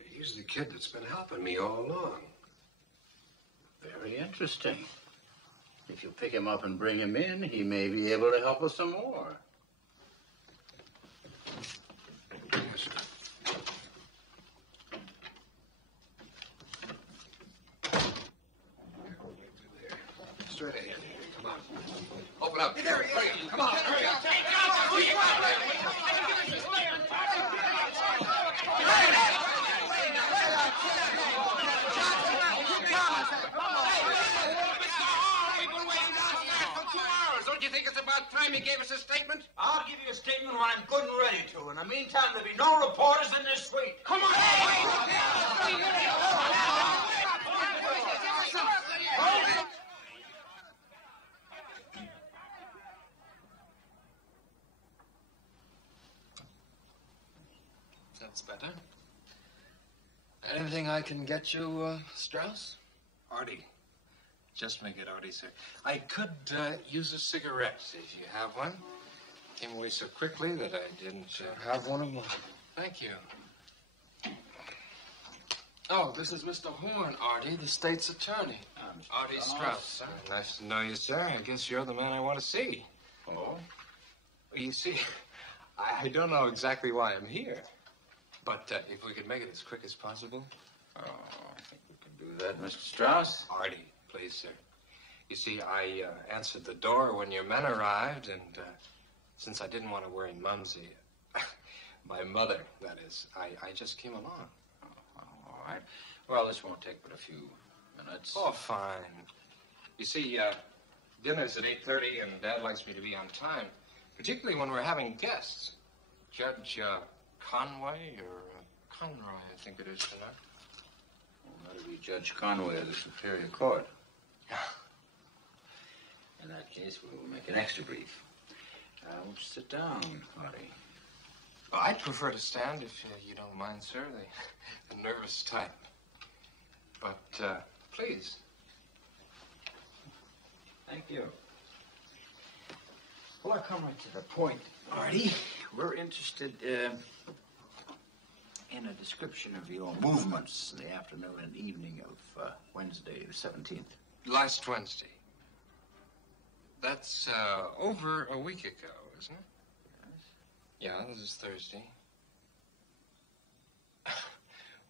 He's the kid that's been helping me all along. Very interesting. If you pick him up and bring him in, he may be able to help us some more. Yes, sir. Straight ahead. Come on. Open up. There he is. Come on, hurry up. Don't you think it's about time you gave us a statement? I'll give you a statement when I'm good and ready to. In the meantime, there'll be no reporters in this suite. Come on! That's better. Anything I can get you, Strauss? Artie. Just make it Artie, sir. I could use a cigarette if you have one. Came away so quickly that I didn't have one of mine. Thank you. Oh, this is Mr. Horn, Artie, the state's attorney. Artie Strauss, sir. Nice to know you, sir. I guess you're the man I want to see. Oh? You see, I don't know exactly why I'm here. But if we could make it as quick as possible. Oh, I think we can do that, Mr. Strauss. Artie, please, sir. You see, I answered the door when your men arrived, and since I didn't want to worry Mumsy, my mother, that is, I just came along. Oh, all right. Well, this won't take but a few minutes. Oh, fine. You see, dinner's at 8:30, and Dad likes me to be on time, particularly when we're having guests. Judge Conway or Conroy, I think it is tonight. Well, that'll be Judge Conway of the Superior Court. In that case, we will make it extra brief. Won't you sit down, Artie? Well, I'd prefer to stand if you don't mind, sir. The nervous type. But, please. Thank you. Well, I'll come right to the point, Artie. We're interested in a description of your movements in the afternoon and evening of Wednesday the 17th. Last Wednesday. That's over a week ago, isn't it? Yes. Yeah, this is Thursday.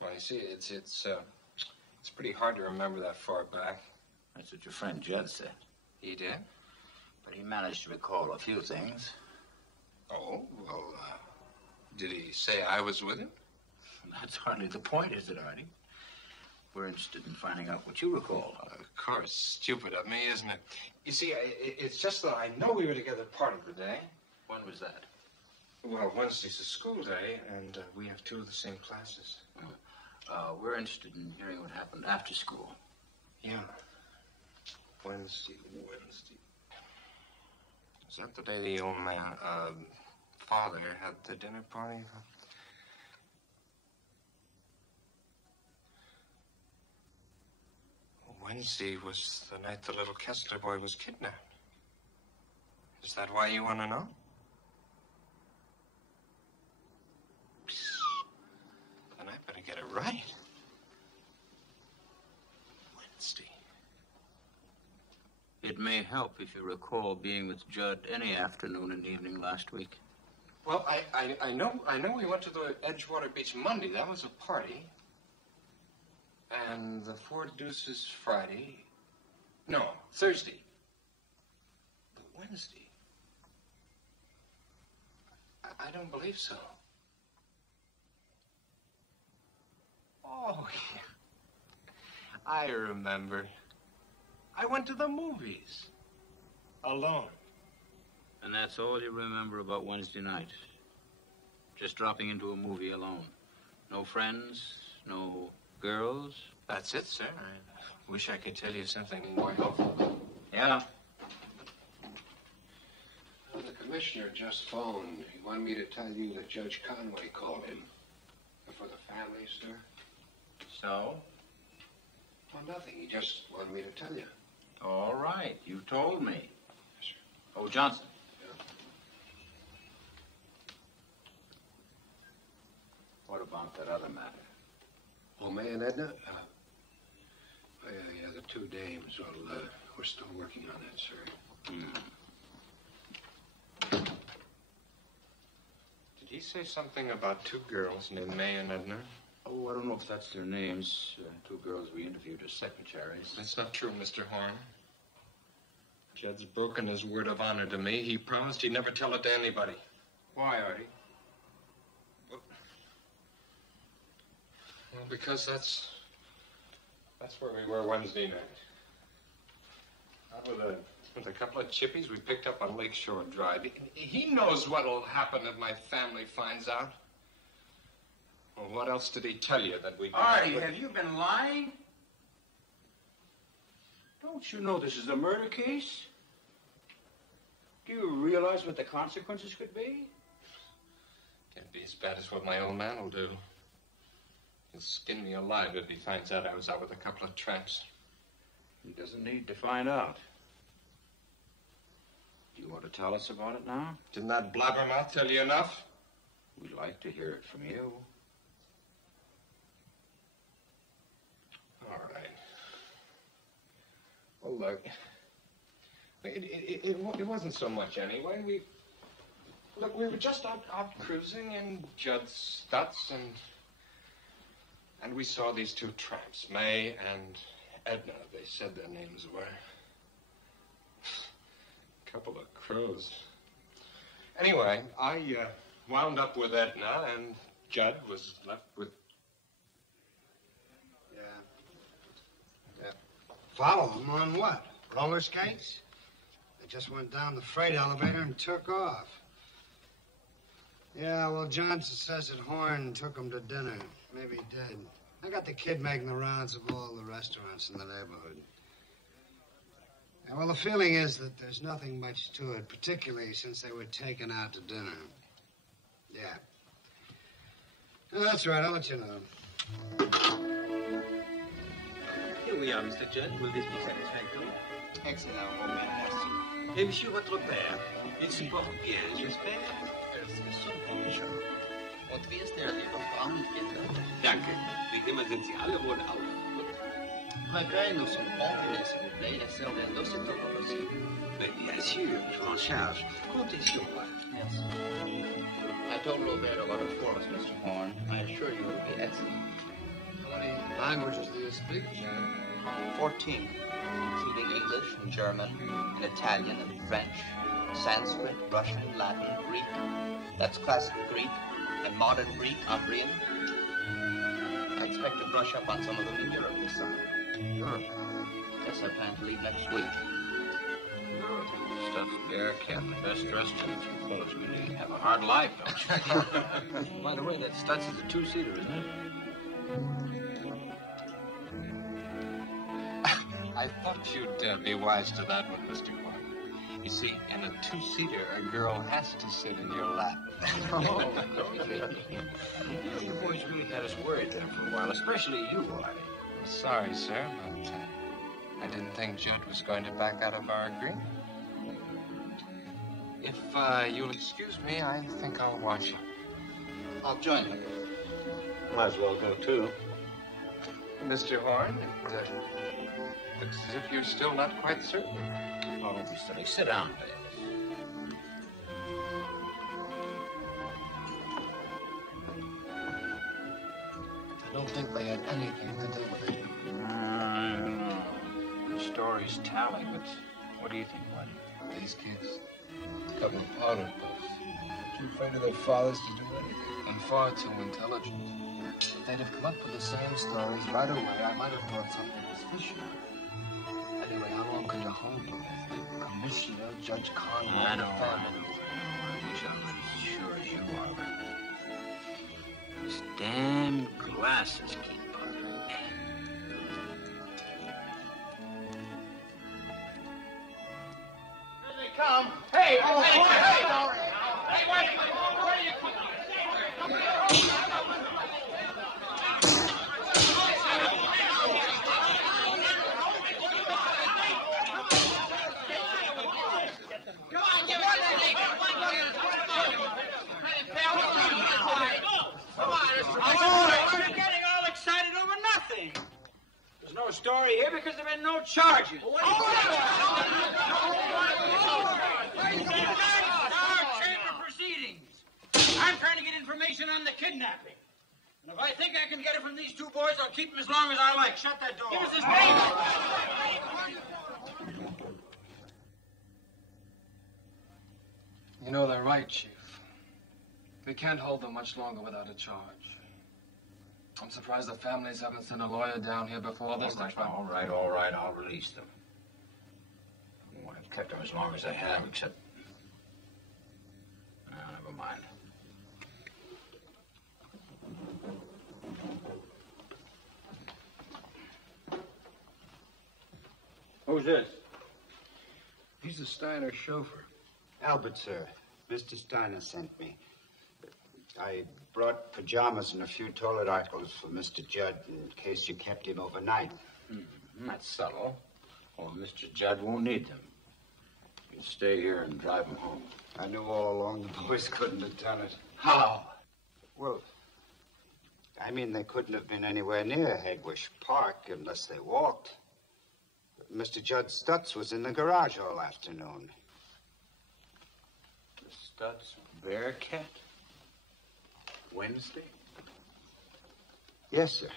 Well, you see, it's pretty hard to remember that far back. That's what your friend Judd said. He did? But he managed to recall a few things. Oh, well, did he say I was with him? That's hardly the point, is it, Artie? We're interested in finding out what you recall. Of course, stupid of me, isn't it? You see, it's just that I know we were together part of the day. When was that? Well, Wednesday's a school day, and we have two of the same classes. We're interested in hearing what happened after school. Yeah. Wednesday. Is that the day the old man, father had the dinner party? Wednesday was the night the little Kessler boy was kidnapped. Is that why you want to know? Then I better get it right. Wednesday. It may help if you recall being with Judd any afternoon and evening last week. Well, I know we went to the Edgewater Beach Monday. That was a party. And the Four Deuces Friday. No, Thursday. But Wednesday. I don't believe so. Oh, yeah. I remember. I went to the movies. Alone. And that's all you remember about Wednesday night? Just dropping into a movie alone? No friends? No girls? That's it, sir. I wish I could tell you something more helpful. Yeah? Well, the commissioner just phoned. He wanted me to tell you that Judge Conway called him. For the family, sir. So? Well, nothing. He just wanted me to tell you. All right. You told me. Yes, sir. Oh, Johnson. about that other matter. Oh, May and Edna? Oh, yeah, the two dames. Well, we're still working on that, sir. Did he say something about two girls named May and Edna? Oh, I don't know if that's their names. Two girls we interviewed as secretaries. That's not true, Mr. Horn. Judd's broken his word of honor to me. He promised he'd never tell it to anybody. Why, Artie? Well, because that's where we were Wednesday night. Out with a couple of chippies we picked up on Lakeshore Drive. He knows what'll happen if my family finds out. Well, what else did he tell you that we... Artie, have you been lying? Don't you know this is a murder case? Do you realize what the consequences could be? Can't be as bad as what my old man will do. He'll skin me alive if he finds out I was out with a couple of tramps. He doesn't need to find out. Do you want to tell us about it now? Didn't that blabbermouth tell you enough? We'd like to hear it from you. All right. Well, look, it wasn't so much anyway. We were just out cruising in Judd's Stutz, and we saw these two tramps, May and Edna. They said their names were. Couple of crows. Anyway, I wound up with Edna, and Judd was left with... Yeah. Follow them on what? Roller skates? They just went down the freight elevator and took off. Yeah, well, Johnson says that Horn took them to dinner. Maybe he did. I got the kid making the rounds of all the restaurants in the neighborhood. Yeah, well, the feeling is that there's nothing much to it, particularly since they were taken out to dinner. Yeah. Oh, that's right, I'll let you know. Here we are, Mr. Judd. Will this be satisfactory? Excellent, mon merci. Et monsieur, votre père, il se porte bien, j'espère? Und wie ist der liebe Freund, Kinder? Danke. Wie immer sind Sie alle wohl auf. Préparez-nous son bon s'il vous plaît, et servez-nous aussitôt que possible. Mais bien sûr, je m'en charge. Comptez sur moi. Merci. I told Robert about it for us, Mr. Horn. I assure you it will be excellent. How many languages do you speak? 14, including English and German, and Italian and French, Sanskrit, Russian, Latin, Greek. That's classic Greek, and modern Greek, Umbrian. I expect to brush up on some of them in Europe this summer. Europe? Yes, I plan to leave next week. Stuff Bear Cat, the best dressed of the two fellows we need. Have a hard life, don't you? By the way, that Stutz is a two-seater, isn't it? I thought you'd be wise to that one, Mr. Horn. You see, in a two-seater, a girl has to sit in your lap. Oh, you boys really had us worried there for a while, especially you, Artie. Sorry, sir, but I didn't think Judd was going to back out of our agreement. If you'll excuse me, I think I'll watch up. I'll join you. Might as well go, too. Mr. Horn, it looks as if you're still not quite certain. Oh, don't be silly. Sit down, Davis. I don't think they had anything to do with it. I don't know. The stories tally, but what do you think, Whitey? These kids, a couple of powder puffs. Too afraid of their fathers to do anything. And far too intelligent. If they'd have come up with the same stories right away, I might have thought something was fishy. Anyway, how long can you hold them? The commissioner, Judge Conway, I know. I wish I was as sure as you are. These damn glasses keep bothering me. Here they come. Hey, hey, wait, where are you Come on, story here because there have been no charges. Chamber proceedings. I'm trying to get information on the kidnapping. And if I think I can get it from these two boys, I'll keep them as long as I like. Shut that door. Give us this paper. You know, they're right, Chief. We can't hold them much longer without a charge. I'm surprised the families haven't sent a lawyer down here before this. All right, I'll release them. I would have kept them as long as I have, except... No, never mind. Who's this? He's the Steiner chauffeur. Albert, sir. Mr. Steiner sent me. I brought pajamas and a few toilet articles for Mr. Judd in case you kept him overnight. That's subtle. Oh, Mr. Judd won't need them. You stay here and drive him home. I knew all along the boys couldn't have done it. How? Well, I mean, they couldn't have been anywhere near Hagwish Park unless they walked. Mr. Judd Stutz was in the garage all afternoon. The Stutz Bearcat? Wednesday? Yes, sir.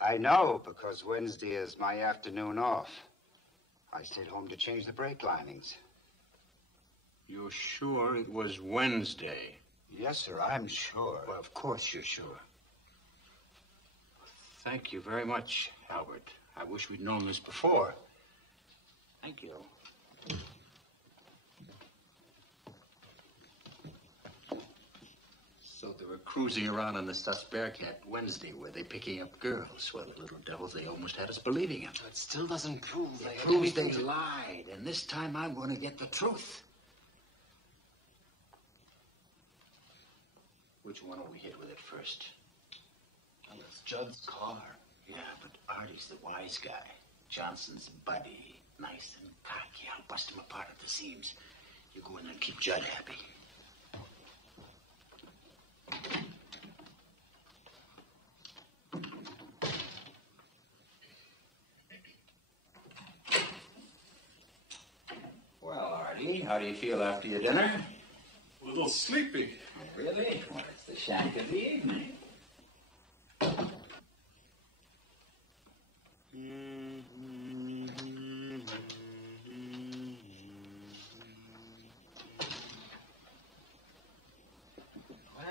I know, because Wednesday is my afternoon off. I stayed home to change the brake linings. You're sure it was Wednesday? Yes, sir, I'm sure. Well, of course you're sure. Thank you very much, Albert. I wish we'd known this before. Thank you. So they were cruising around in the Stutz Bearcat Wednesday. Were they picking up girls? Well, the little devils, they almost had us believing it. It still doesn't prove they It proves they lied, and this time I'm going to get the truth. Which one will we hit with it first? Well, it's Judd's car. Yeah, but Artie's the wise guy. Johnson's buddy. Nice and cocky. I'll bust him apart at the seams. You go in there and keep Judd happy. Well, Artie, how do you feel after your dinner? A little sleepy. Oh, really? Well, it's the shank of the evening.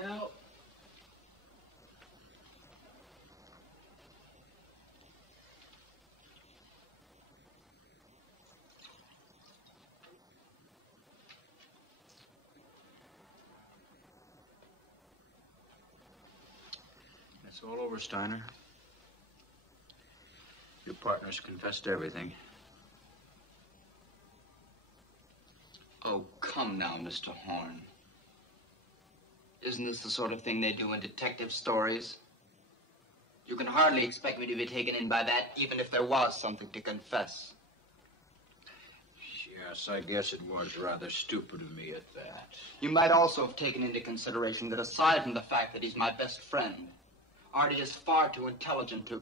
Well, it's all over, Steiner. Your partner's confessed everything. Oh, come now, Mr. Horn. Isn't this the sort of thing they do in detective stories? You can hardly expect me to be taken in by that, even if there was something to confess. Yes, I guess it was rather stupid of me at that. You might also have taken into consideration that aside from the fact that he's my best friend, Artie is far too intelligent to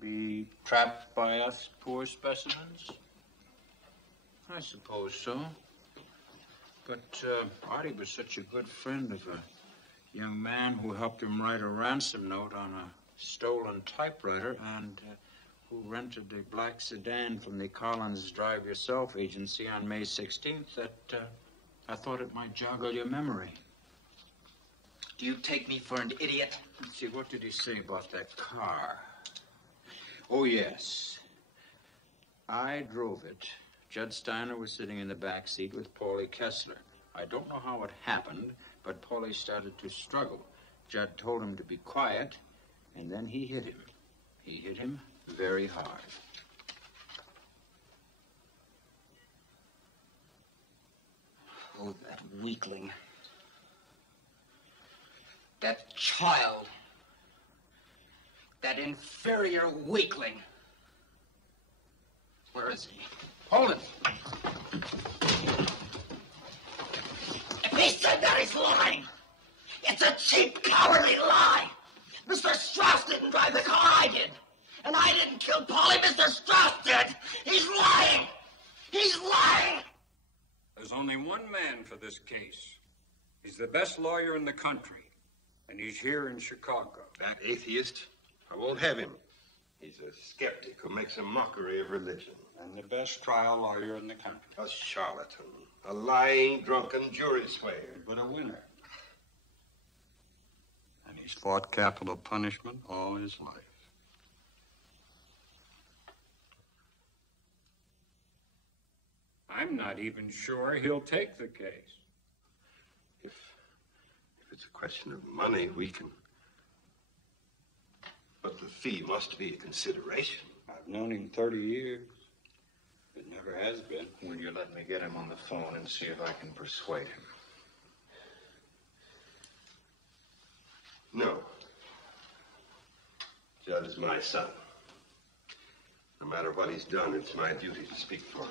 be trapped by us poor specimens? I suppose so. But Artie was such a good friend of a young man who helped him write a ransom note on a stolen typewriter and who rented a black sedan from the Collins Drive Yourself agency on May 16th that I thought it might joggle your memory. Do you take me for an idiot? Let's see, what did he say about that car? Oh, yes. I drove it. Judd Steiner was sitting in the back seat with Paulie Kessler. I don't know how it happened, but Paulie started to struggle. Judd told him to be quiet, and then he hit him. He hit him very hard. Oh, that weakling. That child. That inferior weakling. Where is he? Hold it. If he said that, he's lying. It's a cheap, cowardly lie. Mr. Strauss didn't drive the car, I did. And I didn't kill Polly. Mr. Strauss did. He's lying. He's lying. There's only one man for this case. He's the best lawyer in the country. And he's here in Chicago. That atheist, I won't have him. He's a skeptic who makes a mockery of religion. And the best trial lawyer in the country. A charlatan, a lying, drunken jury swayer. But a winner. And he's fought capital punishment all his life. I'm not even sure he'll take the case. If it's a question of money, we can... But the fee must be a consideration. I've known him 30 years. It never has been. Will you let me get him on the phone and see if I can persuade him? No. Judd is my son. No matter what he's done, it's my duty to speak for him.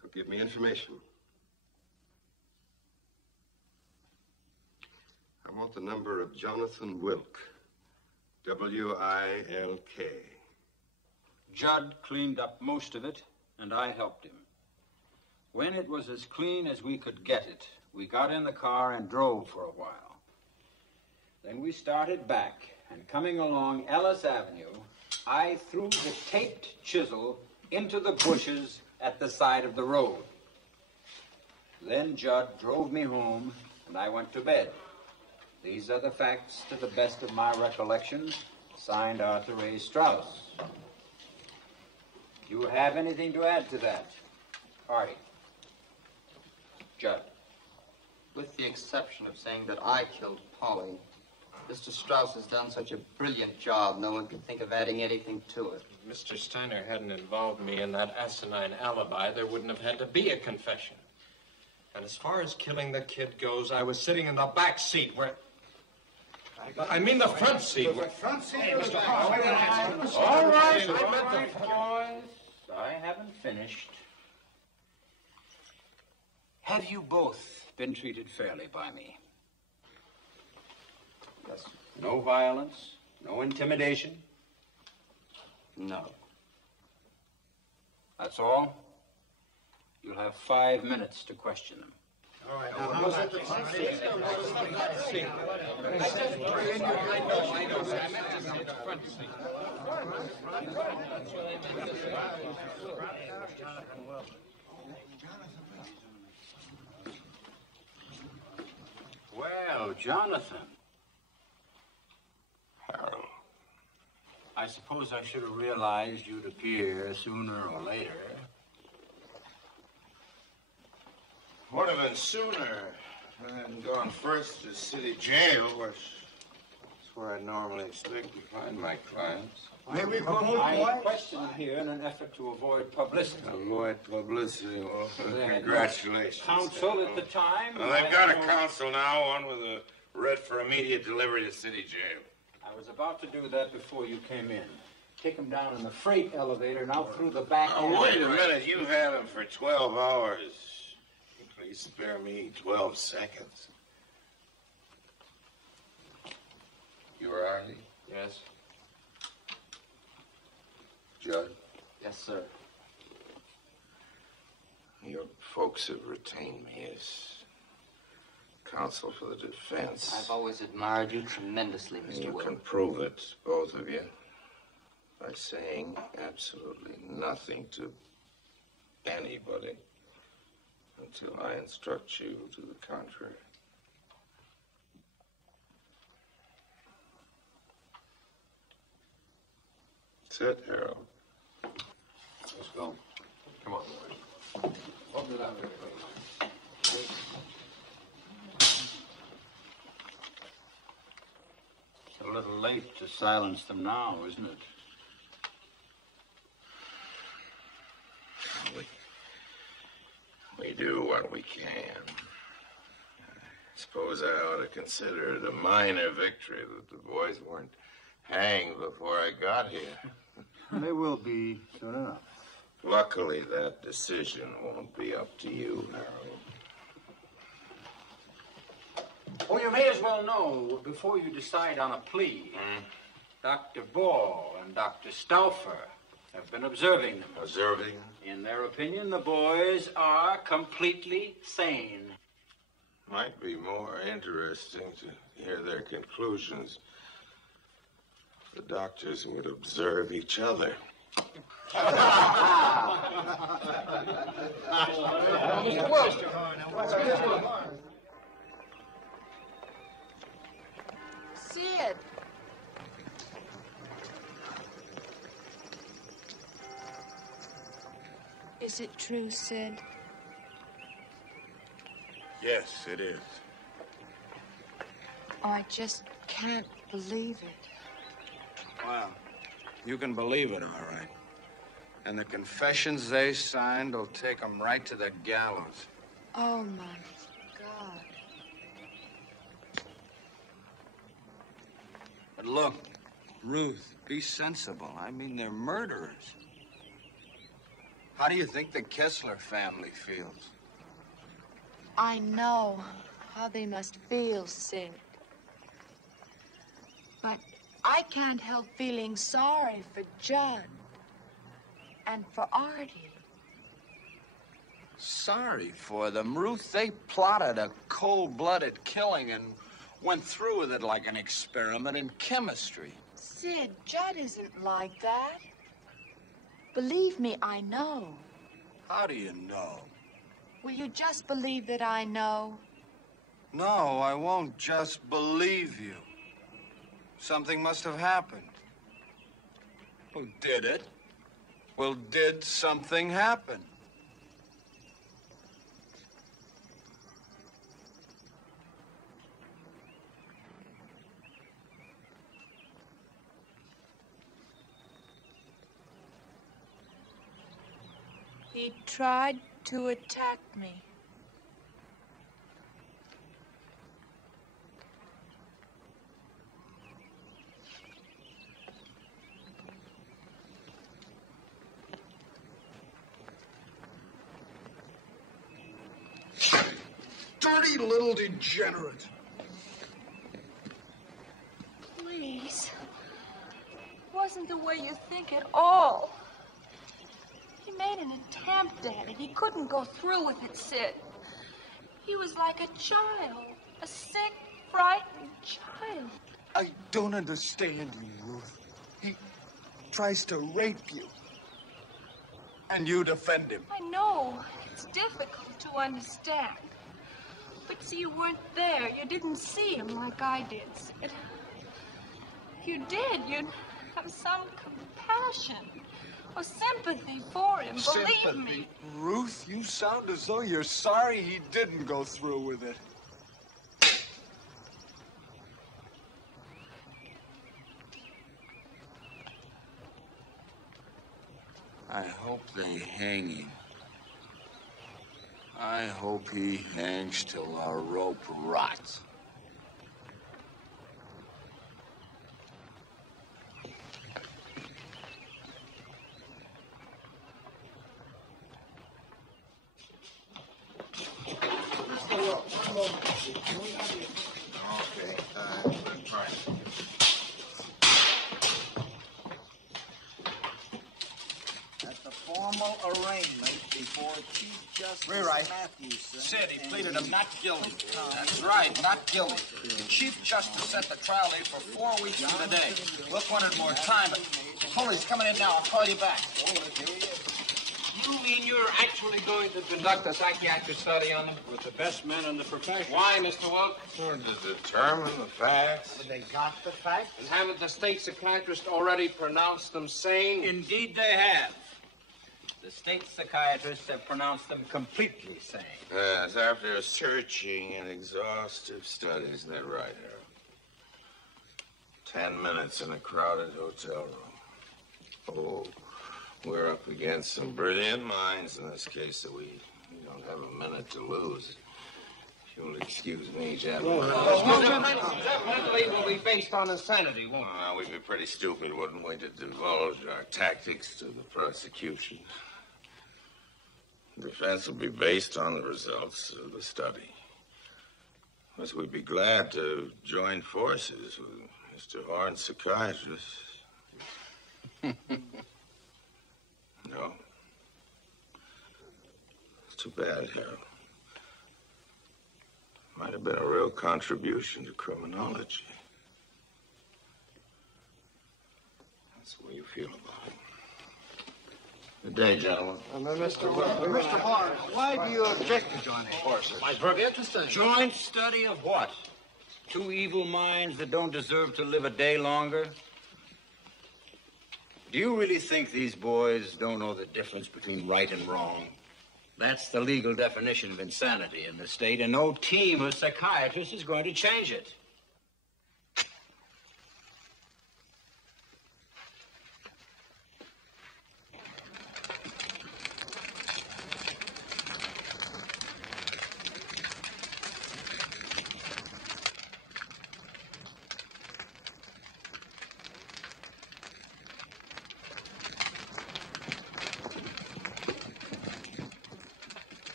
He'll give me information. I want the number of Jonathan Wilk. W-I-L-K. Judd cleaned up most of it, and I helped him. When it was as clean as we could get it, we got in the car and drove for a while. Then we started back, and coming along Ellis Avenue, I threw the taped chisel into the bushes at the side of the road. Then Judd drove me home, and I went to bed. These are the facts to the best of my recollection. Signed, Arthur A. Strauss. Do you have anything to add to that? Artie. Judd. With the exception of saying that I killed Polly, Mr. Strauss has done such a brilliant job, no one could think of adding anything to it. If Mr. Steiner hadn't involved me in that asinine alibi, there wouldn't have had to be a confession. And as far as killing the kid goes, I was sitting in the back seat where... I mean the front seat. The front seat? Hey, Mr. All right, boys. I haven't finished. Have you both been treated fairly by me? Yes. No violence? No intimidation? No. That's all? You'll have 5 minutes to question them. All right. Now, how's it the front seat? Well, Jonathan. Harold. I suppose I should have realized you'd appear sooner or later. Would have been sooner. I hadn't gone first to city jail, which is where I normally expect to find my clients. I question them here in an effort to avoid publicity. Avoid publicity. Well, congratulations. Counsel at the time. Well, they've got a counsel now, one with a writ for immediate delivery to city jail. I was about to do that before you came in. Take him down in the freight elevator, now through the back end. Oh, wait a minute. You've had him for 12 hours. Please spare me 12 seconds. You are Arlie? Yes. Judd? Yes, sir. Your folks have retained me as counsel for the defense. I've always admired you tremendously, Mr. You Will. can prove it, both of you, by saying absolutely nothing to anybody until I instruct you to the contrary. That's it, Harold. Let's go. Come on, boys. Open it up, everybody. It's a little late to silence them now, isn't it? We do what we can. I suppose I ought to consider it a minor victory that the boys weren't hanged before I got here. They will be soon enough. Luckily, that decision won't be up to you, Harold. you may as well know, before you decide on a plea, Dr. Ball and Dr. Stauffer have been observing them. Observing? In their opinion, the boys are completely sane. Might be more interesting to hear their conclusions. The doctors would observe each other. Sid. Is it true, Sid? Yes, it is. Oh, I just can't believe it. Well, you can believe it, all right. And the confessions they signed will take them right to the gallows. Oh, my God. But look, Ruth, be sensible. I mean, they're murderers. How do you think the Kessler family feels? I know how they must feel, Sid. But I can't help feeling sorry for Judd and for Artie. Sorry for them, Ruth. They plotted a cold-blooded killing and went through with it like an experiment in chemistry. Sid, Judd isn't like that. Believe me, I know. How do you know? Will you just believe that I know? No, I won't just believe you. Something must have happened. Well, did it? Well, did something happen? He tried to attack me. Dirty little degenerate. Please. It wasn't the way you think at all. He made an attempt at it. He couldn't go through with it, Sid. He was like a child. A sick, frightened child. I don't understand you, Ruth. He tries to rape you. And you defend him. I know. It's difficult to understand. But see, you weren't there. You didn't see him like I did, Sid. If you did, you'd have some compassion or sympathy for him. Believe me. Ruth, you sound as though you're sorry he didn't go through with it. I hope they hang him. I hope he hangs till our rope rots. Okay, fine. At the formal arraignment before Chief Justice Matthews. Sid, he pleaded him not guilty. That's right, not guilty. The Chief Justice set the trial date for 4 weeks from today. Wilk wanted more time, but Foley's coming in now. I'll call you back. You mean you're actually going to conduct a psychiatric study on them? With the best men in the profession. Why, Mr. Wilk? To determine the facts. They got the facts? And haven't the state psychiatrist already pronounced them sane? Indeed they have. The state psychiatrists have pronounced them completely sane. Yes, after searching and exhaustive studies, they're right, Harold. 10 minutes in a crowded hotel room. Oh, we're up against some brilliant minds in this case, so we don't have a minute to lose. If you'll excuse me, gentlemen. Definitely will be based on insanity, won't it? Well, we'd be pretty stupid, wouldn't we, to divulge our tactics to the prosecution. The defense will be based on the results of the study. Because we'd be glad to join forces with Mr. Horn's psychiatrist. No. It's too bad, Harold. Might have been a real contribution to criminology. That's the way you feel about it. Good day, gentlemen. Mr. Horn, why do you object to joining forces? It's very interesting. Joint study of what? Two evil minds that don't deserve to live a day longer? Do you really think these boys don't know the difference between right and wrong? That's the legal definition of insanity in the state, and no team of psychiatrists is going to change it.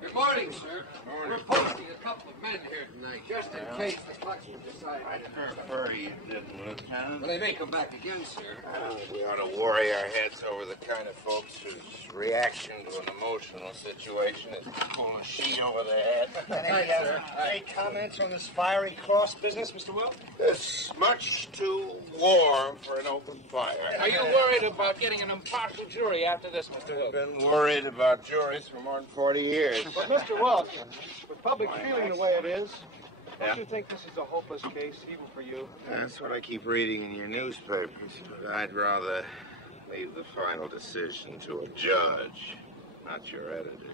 Good morning, sir. We're posting a couple of men here tonight, just in case the Fluxman decides. I prefer you didn't, Lieutenant. Well, they may come back again, sir. We ought to worry our heads over the kind of folks whose reaction to an emotional situation is to pull a sheet over their head. Any comments on this fiery cross business, Mr. Will? It's much too warm for an open fire. Are you worried about getting an impartial jury after this, Mr. Hill? I've been worried about juries for more than 40 years. But, Mr. Welch, with public feeling the way it is, Yeah? don't you think this is a hopeless case, even for you? That's what I keep reading in your newspapers, but I'd rather leave the final decision to a judge, not your editors.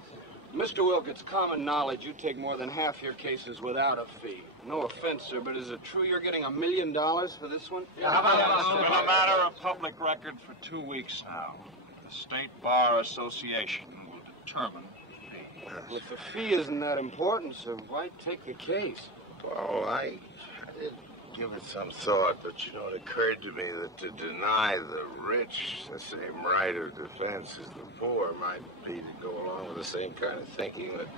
Mr. Wilk, it's common knowledge you take more than half your cases without a fee. No offense, sir, but is it true you're getting $1 million for this one? It's been a matter of public record for 2 weeks now. The State Bar Association will determine the fee. Well, if the fee isn't that important, sir, why take the case? Well, I did give it some thought, but, it occurred to me that to deny the rich the same right of defense as the poor might be to go along with the same kind of thinking that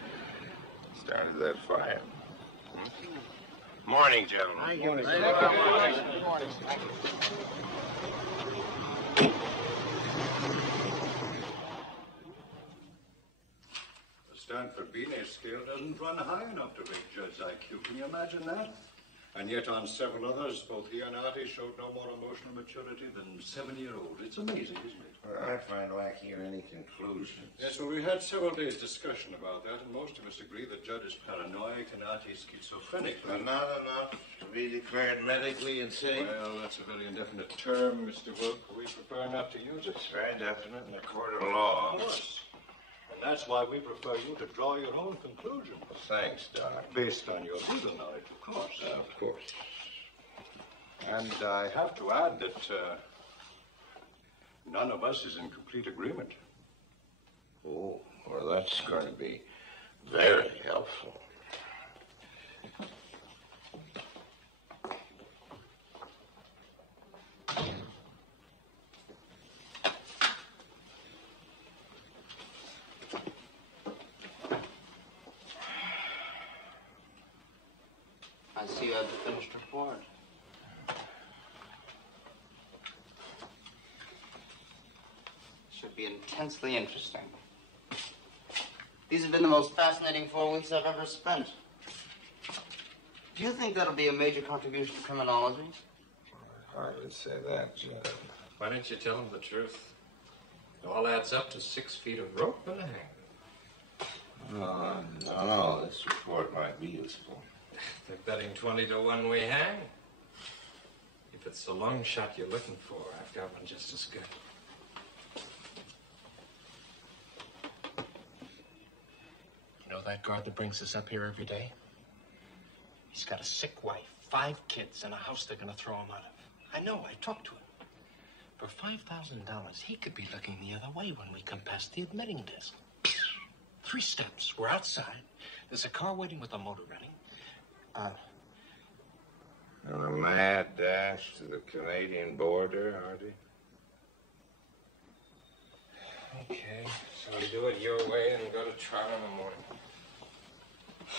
started that fire. Morning, gentlemen. Morning. Good morning. The Stanford Binet scale doesn't run high enough to rate Judd's IQ. Can you imagine that? And yet on several others, both he and Artie showed no more emotional maturity than 7-year-olds. It's amazing, isn't it? Well, I find lacking in any conclusions. Yes, well, we had several days' discussion about that, and most of us agree that Judd is paranoid and Artie is schizophrenic. But not enough to be declared medically insane? Well, that's a very indefinite term, Mr. Wilk. We prefer not to use it. It's very definite in the court of law. Of course. And that's why we prefer you to draw your own conclusions. Thanks, Doc. Based on your legal knowledge, of course. Of course. And I have to add that none of us is in complete agreement. Oh, well, that's going to be very helpful. I see you have the finished report. Should be intensely interesting. These have been the most fascinating 4 weeks I've ever spent. Do you think that'll be a major contribution to criminology? I would say that, Judge. Why don't you tell them the truth? It all adds up to 6 feet of rope and a hang. No, this report might be useful. They're betting 20 to 1 we hang. If it's the long shot you're looking for, I've got one just as good. You know that guard that brings us up here every day? He's got a sick wife, 5 kids, and a house they're gonna throw him out of. I know, I talked to him. For $5,000, he could be looking the other way when we come past the admitting desk. 3 steps, we're outside. There's a car waiting with a motor running. On a mad dash to the Canadian border, Artie? do it your way and go to trial in the morning.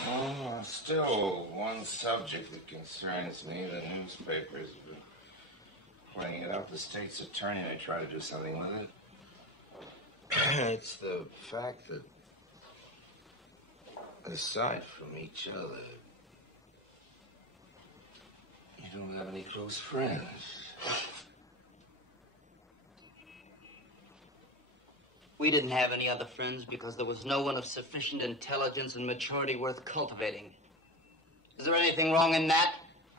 Oh, still one subject that concerns me. The newspapers have been playing it up. The state's attorney may try to do something with it. It's the fact that, aside from each other, you don't have any close friends. We didn't have any other friends because there was no one of sufficient intelligence and maturity worth cultivating. Is there anything wrong in that?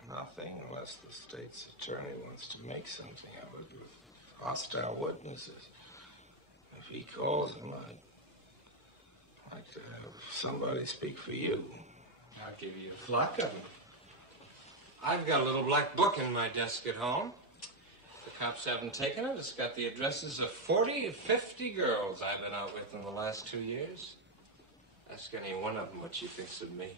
Nothing, unless the state's attorney wants to make something of it with hostile witnesses. If he calls him, I'd like to have somebody speak for you. I'll give you a flock of them. I've got a little black book in my desk at home. The cops haven't taken it. It's got the addresses of 40 or 50 girls I've been out with in the last 2 years. Ask any one of them what she thinks of me.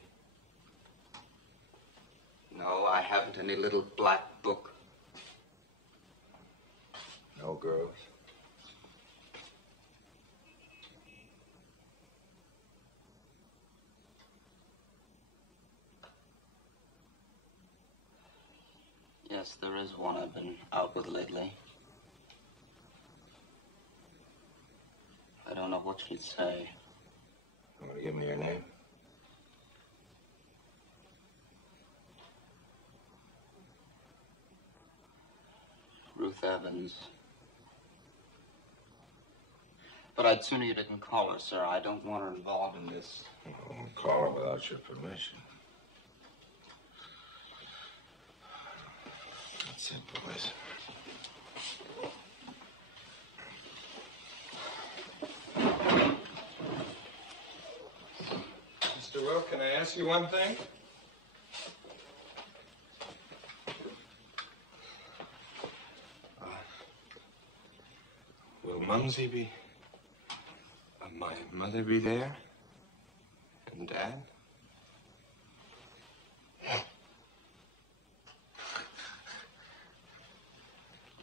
No, I haven't any little black book. No girls? Yes, there is one I've been out with lately. I don't know what she'd say. You want to give me your name? Ruth Evans. But I'd sooner you didn't call her, sir. I don't want her involved in this. I won't call her without your permission. That's it, boys. Mr. Will, can I ask you one thing? Will Mumsy be... my mother be there? And Dad?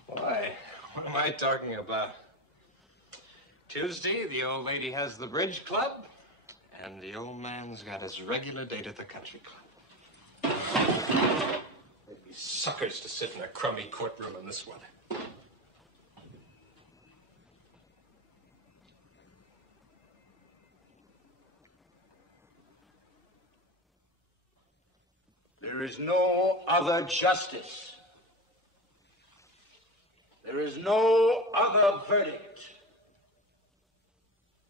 Why? What am I talking about? Tuesday, the old lady has the bridge club, and the old man's got his regular date at the country club. They'd be suckers to sit in a crummy courtroom in this weather. There is no other justice. There is no other verdict.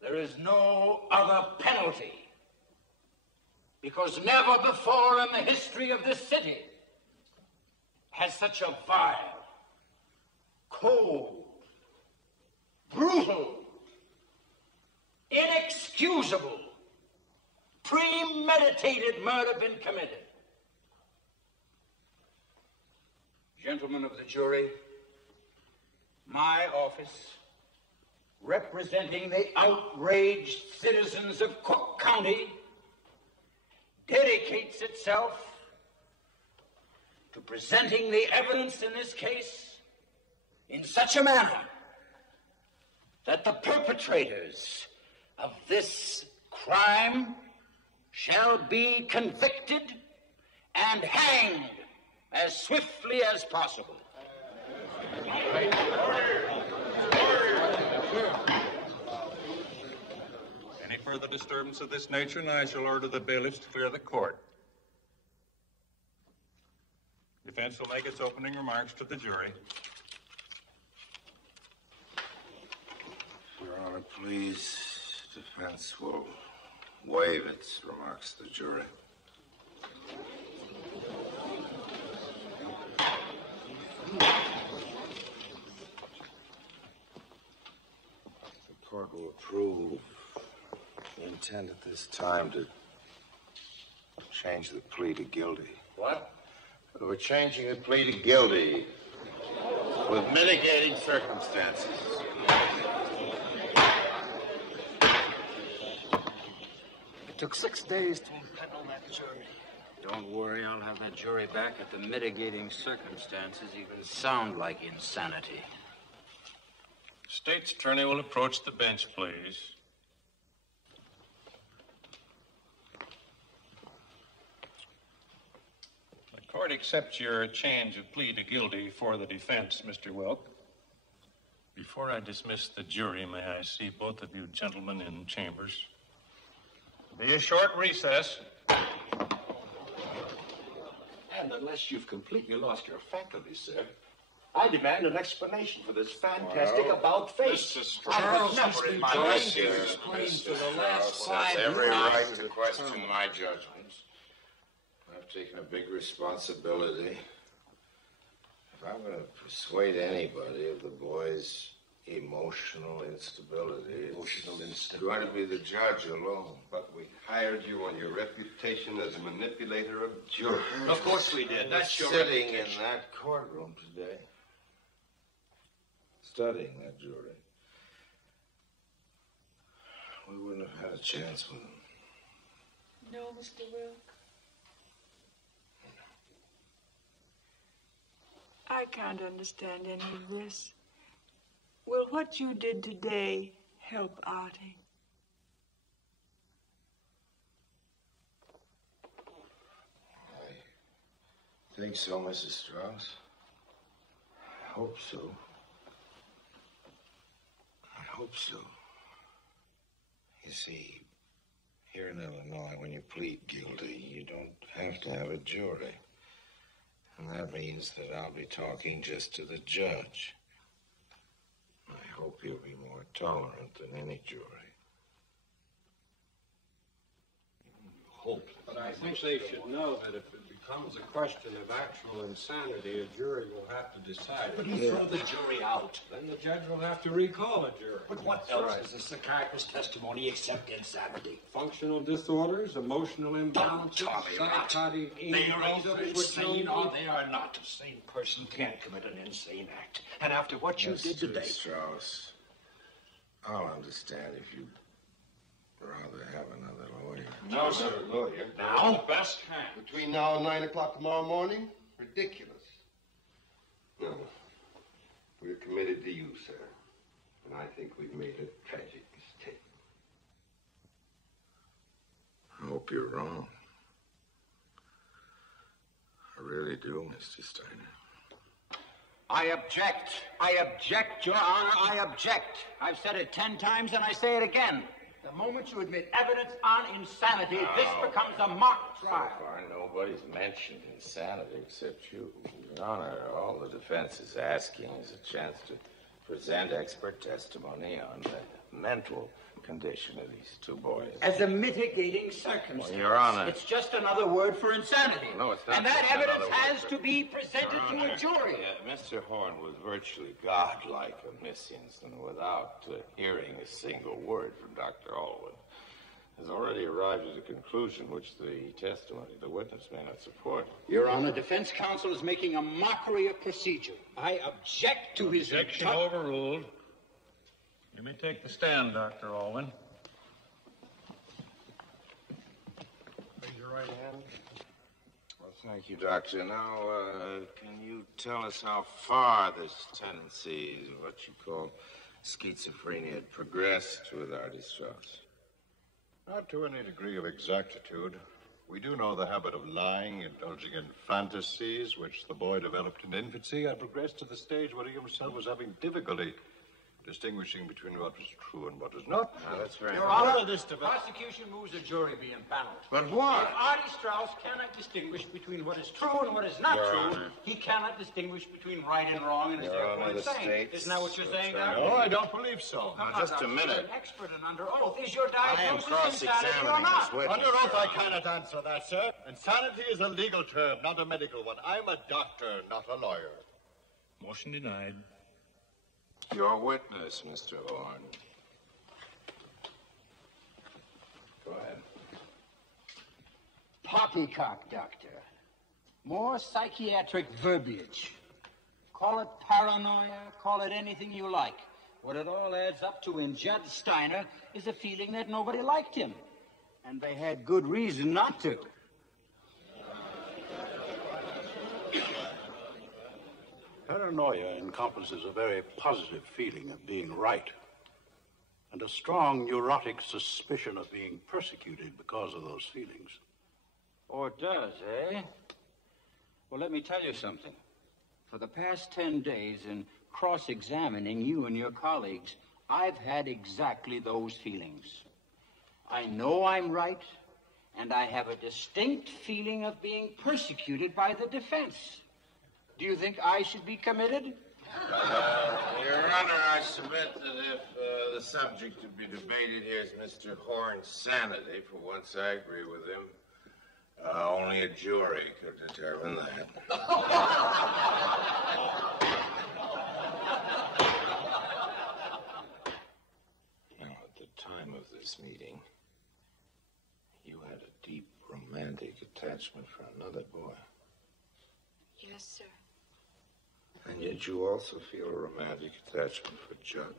There is no other penalty. Because never before in the history of this city has such a vile, cold, brutal, inexcusable, premeditated murder been committed. Gentlemen of the jury, my office, representing the outraged citizens of Cook County, dedicates itself to presenting the evidence in this case in such a manner that the perpetrators of this crime shall be convicted and hanged as swiftly as possible. Any further disturbance of this nature, and I shall order the bailiffs to clear the court. Defense will make its opening remarks to the jury. Your Honor, please, defense will waive its remarks to the jury. The court will approve the intent at this time to change the plea to guilty. What? We're changing the plea to guilty with mitigating circumstances. It took 6 days to impanel that jury. Don't worry, I'll have that jury back if the mitigating circumstances even sound like insanity. State's attorney will approach the bench, please. court accepts your change of plea to guilty for the defense, Mr. Wilk. Before I dismiss the jury, may I see both of you gentlemen in chambers? Be a short recess. And unless you've completely lost your faculties, sir, I demand an explanation for this fantastic about-face. Mr. Strauss, Mr. Strauss has every right to question my judgments. I've taken a big responsibility. If I'm going to persuade anybody of the boy's emotional instability, it's going to be the judge alone. But we hired you on your reputation as a manipulator of jurors. Of course we did. That's your sitting reputation. in that courtroom today, studying that jury. We wouldn't have had a chance with him. No, Mr. Wilk. I can't understand any of this. Will what you did today help Artie? I think so, Mrs. Strauss. I hope so. I hope so. You see, here in Illinois, when you plead guilty, you don't have to have a jury. And that means that I'll be talking just to the judge. I hope he'll be more tolerant than any jury. Hope. But I think they should know that if it becomes a question of actual insanity, a jury will have to decide. But you throw the jury out. Then the judge will have to recall a jury. But what else is a psychiatrist's testimony except insanity? Functional disorders, emotional imbalances, psychotic They are either impulses, insane or they are not. A sane person can't commit an insane act. And after what you did today... Strauss, I'll understand if you'd rather have another lawyer. No, sir, lawyer. Now? The best hand. Between now and 9 o'clock tomorrow morning? Ridiculous. No. We're committed to you, sir. And I think we've made a tragic mistake. I hope you're wrong. I really do, Mr. Steiner. I object. I object, Your Honor. I object. I've said it 10 times and I say it again. The moment you admit evidence on insanity, this becomes a mock trial. So far, nobody's mentioned insanity except you. Your Honor, all the defense is asking is a chance to present expert testimony on the mental condition of these two boys. As a mitigating circumstance. Well, Your Honor. It's just another word for insanity. No, it's not. And that just evidence another has word to be presented to a jury. Mr. Horn was virtually godlike omniscience, and without hearing a single word from Dr. Alwyn, has already arrived at a conclusion which the testimony of the witness may not support. Your Honor, defense counsel is making a mockery of procedure. I object to his... Objection overruled. You may take the stand, Dr. Alwyn. Raise your right hand. Well, thank you, Doctor. Now, can you tell us how far this tendency, what you call schizophrenia, had progressed with Artie Strauss? Not to any degree of exactitude. We do know the habit of lying, indulging in fantasies, which the boy developed in infancy, had progressed to the stage where he himself was having difficulty distinguishing between what is true and what is not. That's very Your Honor, the prosecution moves a jury be impaneled. But why? If Artie Strauss cannot distinguish between what is true and what is not Your true, Honor. he cannot distinguish between right and wrong, and is Your therefore Honor, the insane. state's Isn't that what you're saying, Doctor? No, I don't believe so. Now, just a minute. You're an expert and under oath. Is your I am diagnosis insanity or cross-examining not? this witness. Under oath, I cannot answer that, sir. Insanity is a legal term, not a medical one. I'm a doctor, not a lawyer. Motion denied. Your witness, Mr. Horn. Go ahead. Poppycock, Doctor. More psychiatric verbiage. Call it paranoia, call it anything you like. What it all adds up to in Judd Steiner is a feeling that nobody liked him. And they had good reason not to. Paranoia encompasses a very positive feeling of being right, and a strong neurotic suspicion of being persecuted because of those feelings. Or does, eh? Well, let me tell you something. For the past 10 days, in cross-examining you and your colleagues, I've had exactly those feelings. I know I'm right, and I have a distinct feeling of being persecuted by the defense. Do you think I should be committed? Your Honor, I submit that if the subject to be debated here is Mr. Horn's sanity, for once I agree with him, only a jury could determine that. Now, at the time of this meeting, you had a deep romantic attachment for another boy. Yes, sir. And yet you also feel a romantic attachment for Judd.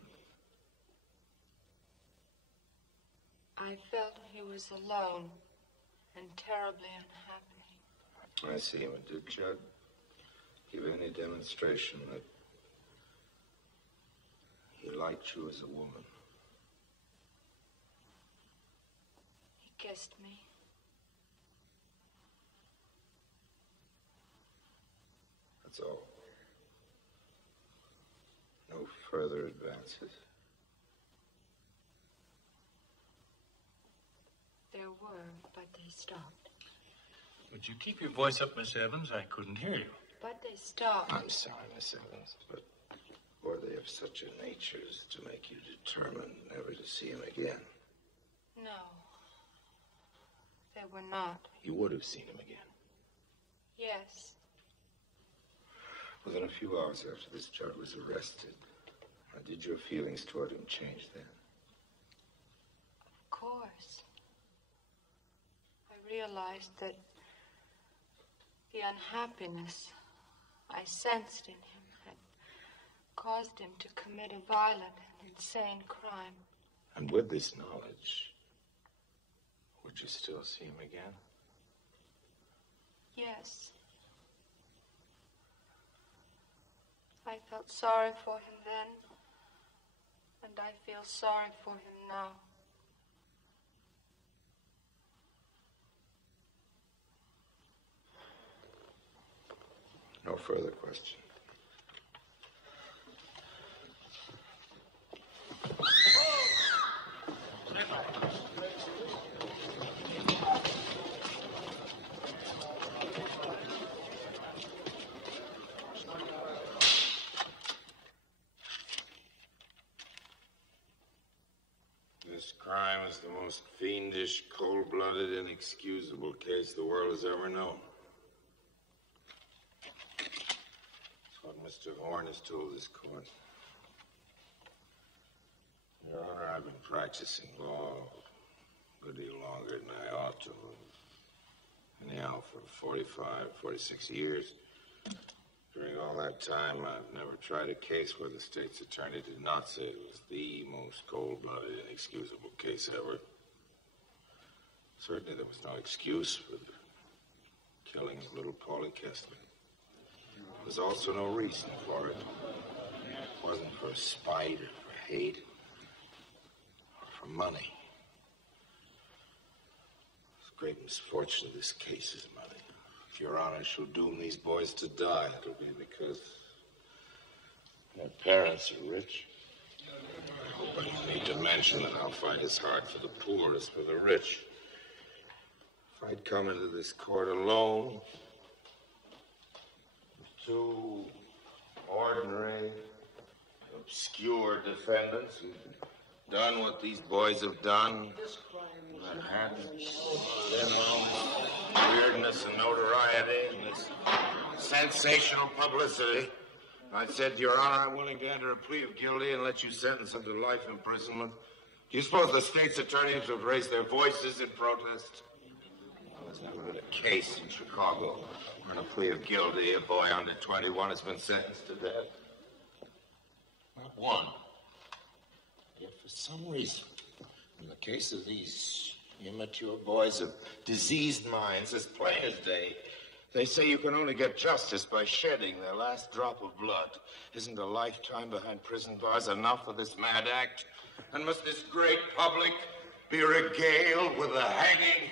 I felt he was alone and terribly unhappy. I see him. And did Judd give any demonstration that he liked you as a woman? He kissed me. That's all. No further advances. There were, but they stopped. Would you keep your voice up, Miss Evans? I couldn't hear you. But they stopped. I'm sorry, Miss Evans, but were they of such a nature as to make you determined never to see him again? No. They were not. You would have seen him again. Yes. Within a few hours after this, Judd was arrested. How did your feelings toward him change then? Of course. I realized that the unhappiness I sensed in him had caused him to commit a violent and insane crime. And with this knowledge, would you still see him again? Yes. I felt sorry for him then, and I feel sorry for him now. No further question. This crime is the most fiendish, cold-blooded, inexcusable case the world has ever known. That's what Mr. Horn has told this court. Your Honor, I've been practicing law a good deal longer than I ought to. Anyhow, for 46 years. During all that time, I've never tried a case where the state's attorney did not say it was the most cold-blooded, inexcusable case ever. Certainly there was no excuse for the killing of little Paulie Kessler. There was also no reason for it. It wasn't for spite or for hate or for money. The great misfortune of this case is money. If Your Honor shall doom these boys to die, it'll be because their parents are rich. I hope I don't need to mention that I'll fight as hard for the poor as for the rich. If I'd come into this court alone, with two ordinary, obscure defendants who've done what these boys have done, that had weirdness and notoriety and this sensational publicity, I said, Your Honor, I'm willing to enter a plea of guilty and let you sentence him to life imprisonment. Do you suppose the state's attorneys have raised their voices in protest? There's never been a case in Chicago where in a plea of guilty a boy under 21 has been sentenced to death. Not one. Yet for some reason, in the case of these immature boys of diseased minds, as plain as day, they say you can only get justice by shedding their last drop of blood. Isn't a lifetime behind prison bars enough for this mad act? And must this great public be regaled with the hanging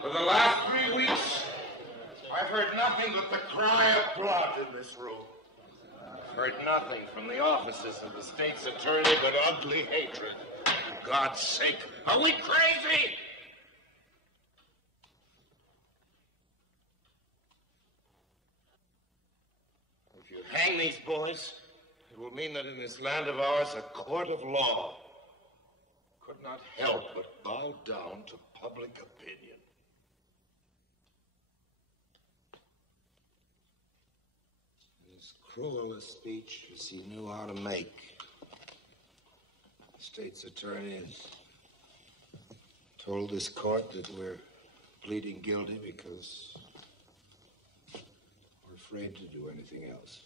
for the last 3 weeks I've heard nothing but the cry of blood in this room. I've heard nothing from the offices of the state's attorney but ugly hatred. For God's sake, are we crazy? If you hang these boys, it will mean that in this land of ours, a court of law could not help but bow down to public opinion. As cruel a speech as he knew how to make, the state's attorney has told this court that we're pleading guilty because we're afraid to do anything else.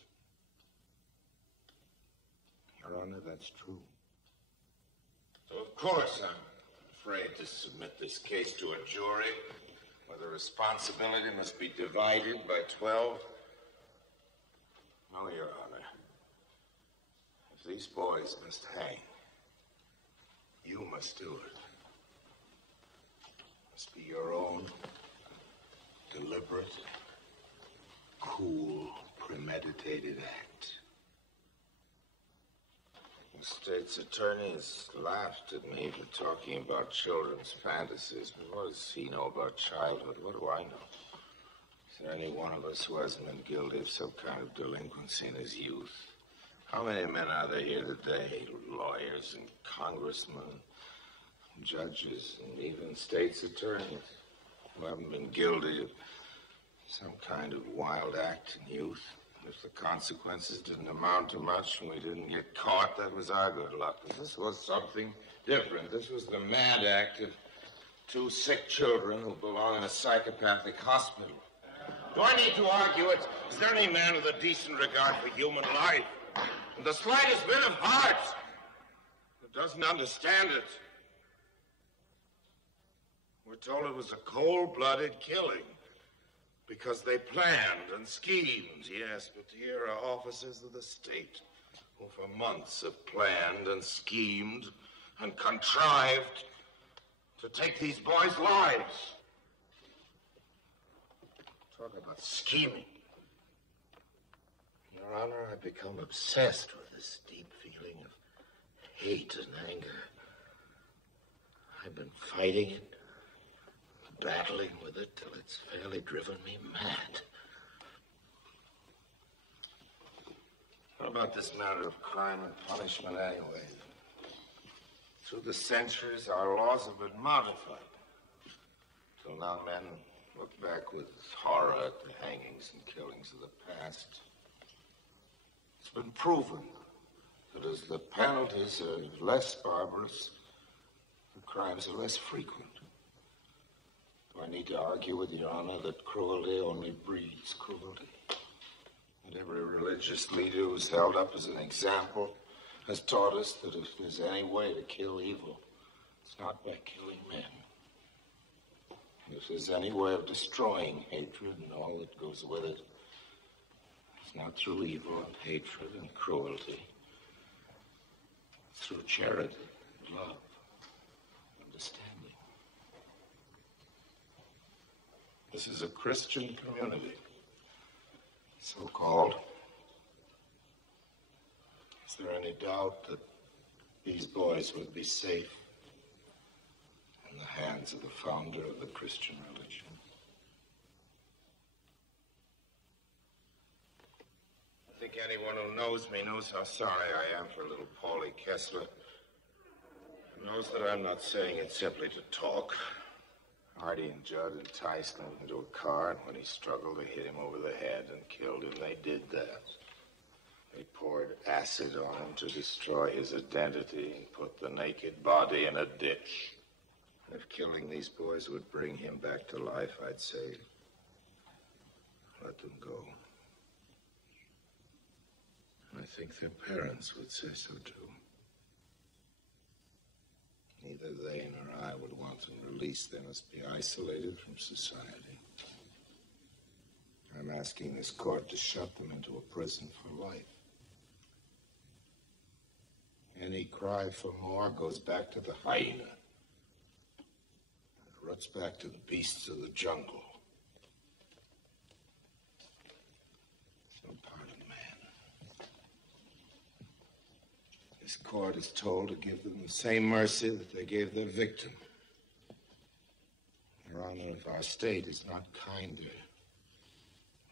Your Honor, that's true. So of course I'm afraid to submit this case to a jury where the responsibility must be divided by 12. No, Your Honor. If these boys must hang, you must do it. It must be your own deliberate, cool, premeditated act. The state's attorney has laughed at me for talking about children's fantasies, but what does he know about childhood? What do I know? Is there any one of us who hasn't been guilty of some kind of delinquency in his youth? How many men are there here today, lawyers and congressmen, and judges, and even state's attorneys, who haven't been guilty of some kind of wild act in youth? If the consequences didn't amount to much and we didn't get caught, that was our good luck. This was something different. This was the mad act of two sick children who belong in a psychopathic hospital. Do I need to argue it? Is there any man with a decent regard for human life, and the slightest bit of heart, who doesn't understand it? We're told it was a cold-blooded killing. Because they planned and schemed, yes, but here are officers of the state who for months have planned and schemed and contrived to take these boys' lives. Talk about scheming. Your Honor, I've become obsessed with this deep feeling of hate and anger. I've been fighting it, battling with it till it's fairly driven me mad. What about this matter of crime and punishment anyway? Through the centuries, our laws have been modified. Till now, men look back with horror at the hangings and killings of the past. It's been proven that as the penalties are less barbarous, the crimes are less frequent. Do I need to argue with Your Honor that cruelty only breeds cruelty? That every religious leader who's held up as an example has taught us that if there's any way to kill evil, it's not by killing men. And if there's any way of destroying hatred and all that goes with it, it's not through evil and hatred and cruelty. It's through charity, love, understanding. This is a Christian community, so-called. Is there any doubt that these boys would be safe in the hands of the founder of the Christian religion? I think anyone who knows me knows how sorry I am for little Paulie Kessler. And knows that I'm not saying it simply to talk. Artie and Judd enticed him into a car, and when he struggled, they hit him over the head and killed him. They did that. They poured acid on him to destroy his identity and put the naked body in a ditch. And if killing these boys would bring him back to life, I'd say, let them go. And I think their parents would say so, too. Neither they nor I would want them released. They must be isolated from society. I'm asking this court to shut them into a prison for life. Any cry for more goes back to the hyena. It ruts back to the beasts of the jungle. This court is told to give them the same mercy that they gave their victim. Your Honor, if our state is not kinder,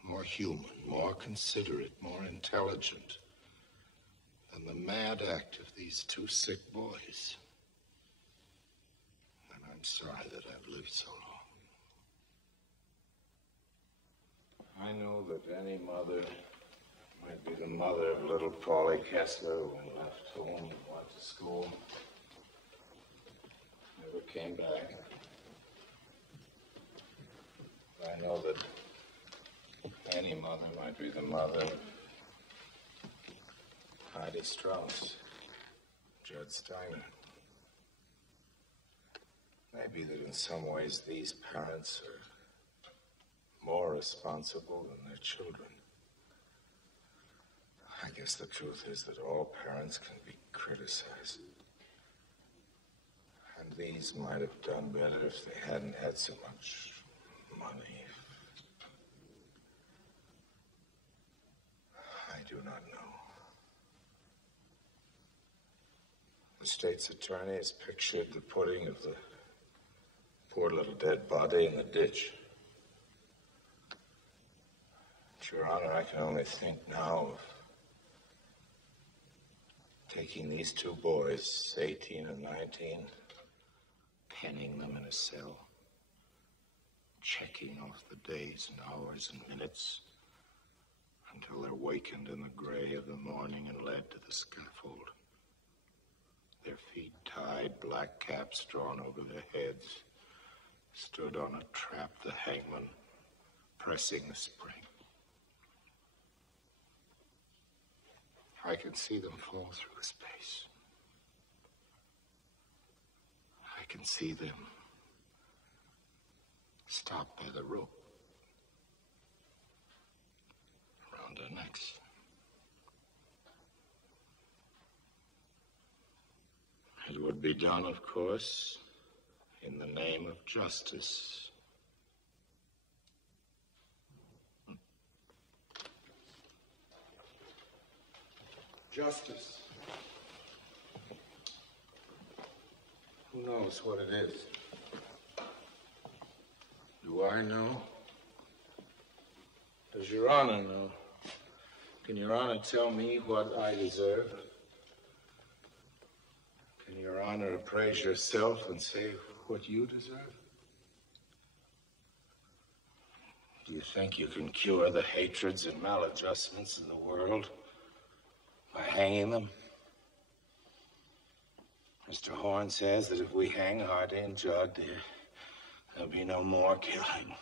more human, more considerate, more intelligent than the mad act of these two sick boys, then I'm sorry that I've lived so long. I know that any mother might be the mother of little Paulie Kessler, who left home and went to school, never came back. I know that any mother might be the mother of Heidi Strauss, Judd Steiner. Maybe that in some ways these parents are more responsible than their children. I guess the truth is that all parents can be criticized. And these might have done better if they hadn't had so much money. I do not know. The state's attorney has pictured the putting of the poor little dead body in the ditch. But, Your Honor, I can only think now of taking these two boys, 18 and 19, penning them in a cell, checking off the days and hours and minutes until they're wakened in the gray of the morning and led to the scaffold. Their feet tied, black caps drawn over their heads, stood on a trap, the hangman pressing the spring. I can see them fall through space. I can see them stop by the rope around their necks. It would be done, of course, in the name of justice. Justice. Who knows what it is? Do I know? Does Your Honor know? Can Your Honor tell me what I deserve? Can Your Honor appraise yourself and say what you deserve? Do you think you can cure the hatreds and maladjustments in the world by hanging them? Mr. Horn says that if we hang Hardy and Judd, there'll be no more killing.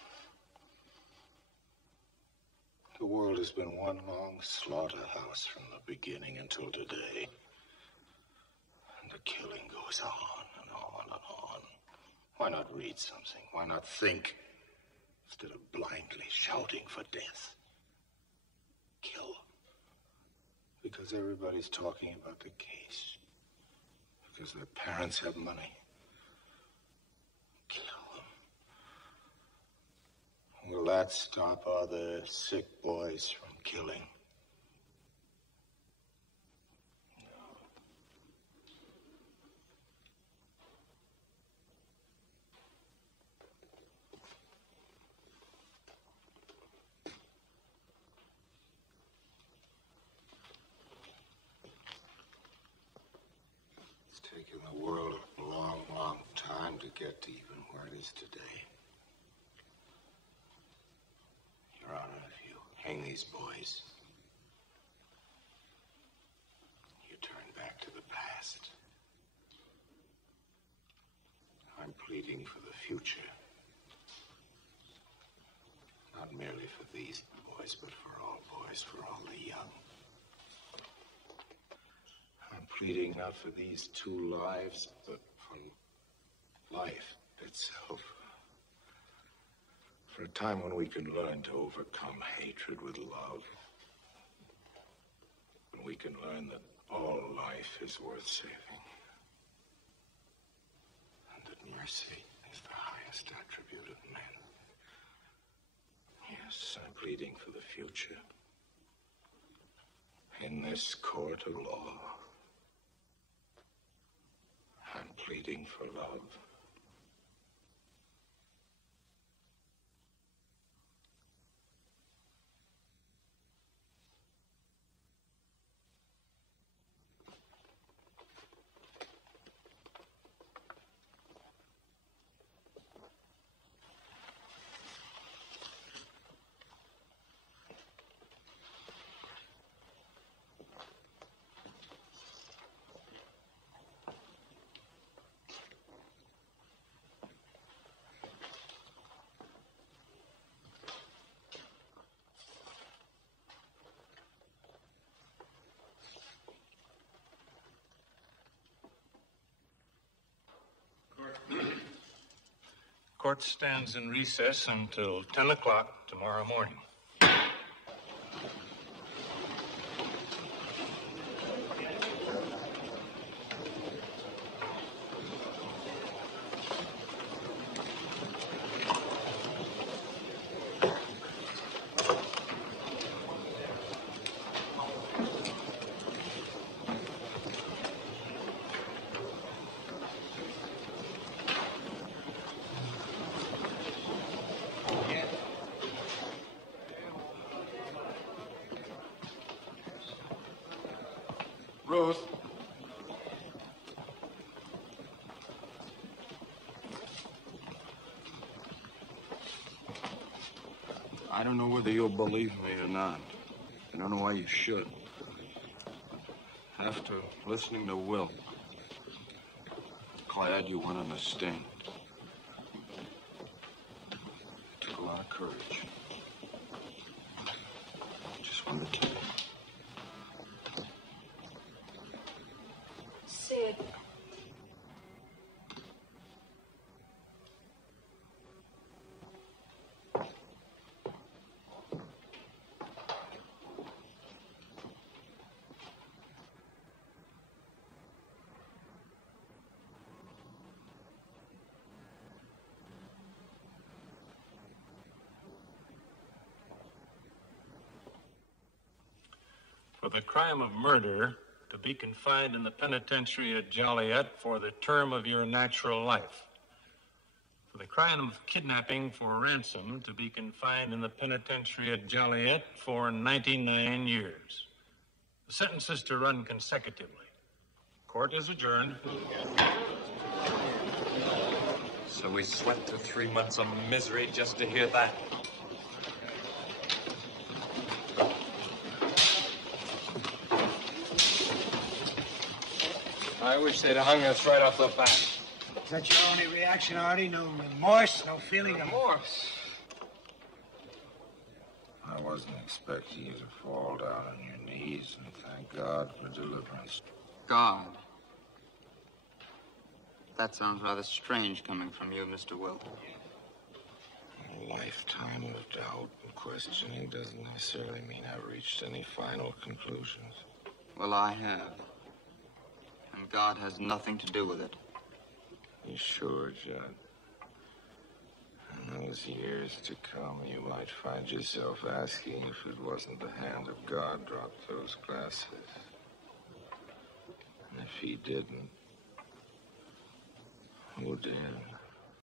The world has been one long slaughterhouse from the beginning until today. And the killing goes on and on and on. Why not read something? Why not think instead of blindly shouting for death? Kill. Because everybody's talking about the case. Because their parents have money. Kill them. Will that stop other sick boys from killing? Taken the world a long, long time to get to even where it is today. Your Honor, if you hang these boys, you turn back to the past. I'm pleading for the future. Not merely for these boys, but for all boys, for all the young. I'm pleading not for these two lives, but for life itself. For a time when we can learn to overcome hatred with love. When we can learn that all life is worth saving. And that mercy is the highest attribute of men. Yes, I'm pleading for the future. In this court of law. pleading for love. Court stands in recess until 10 o'clock tomorrow morning. Ruth. I don't know whether you'll believe me or not. I don't know why you should. After listening to Will, glad you went on the stand. It took a lot of courage. Just wanted to tell you. Sid. For the crime of murder, to be confined in the penitentiary at Joliet for the term of your natural life. For the crime of kidnapping for ransom, to be confined in the penitentiary at Joliet for 99 years. The sentence is to run consecutively. Court is adjourned. So we slept through 3 months of misery just to hear that. I wish they'd have hung us right off the bat. Is that your only reaction, Artie? No remorse, no feeling of remorse? I wasn't expecting you to fall down on your knees and thank God for deliverance. God. That sounds rather strange coming from you, Mr. Will. A lifetime of doubt and questioning doesn't necessarily mean I've reached any final conclusions. Well, I have. And God has nothing to do with it. You sure, Judd? In those years to come, you might find yourself asking if it wasn't the hand of God dropped those glasses. And if he didn't, who did?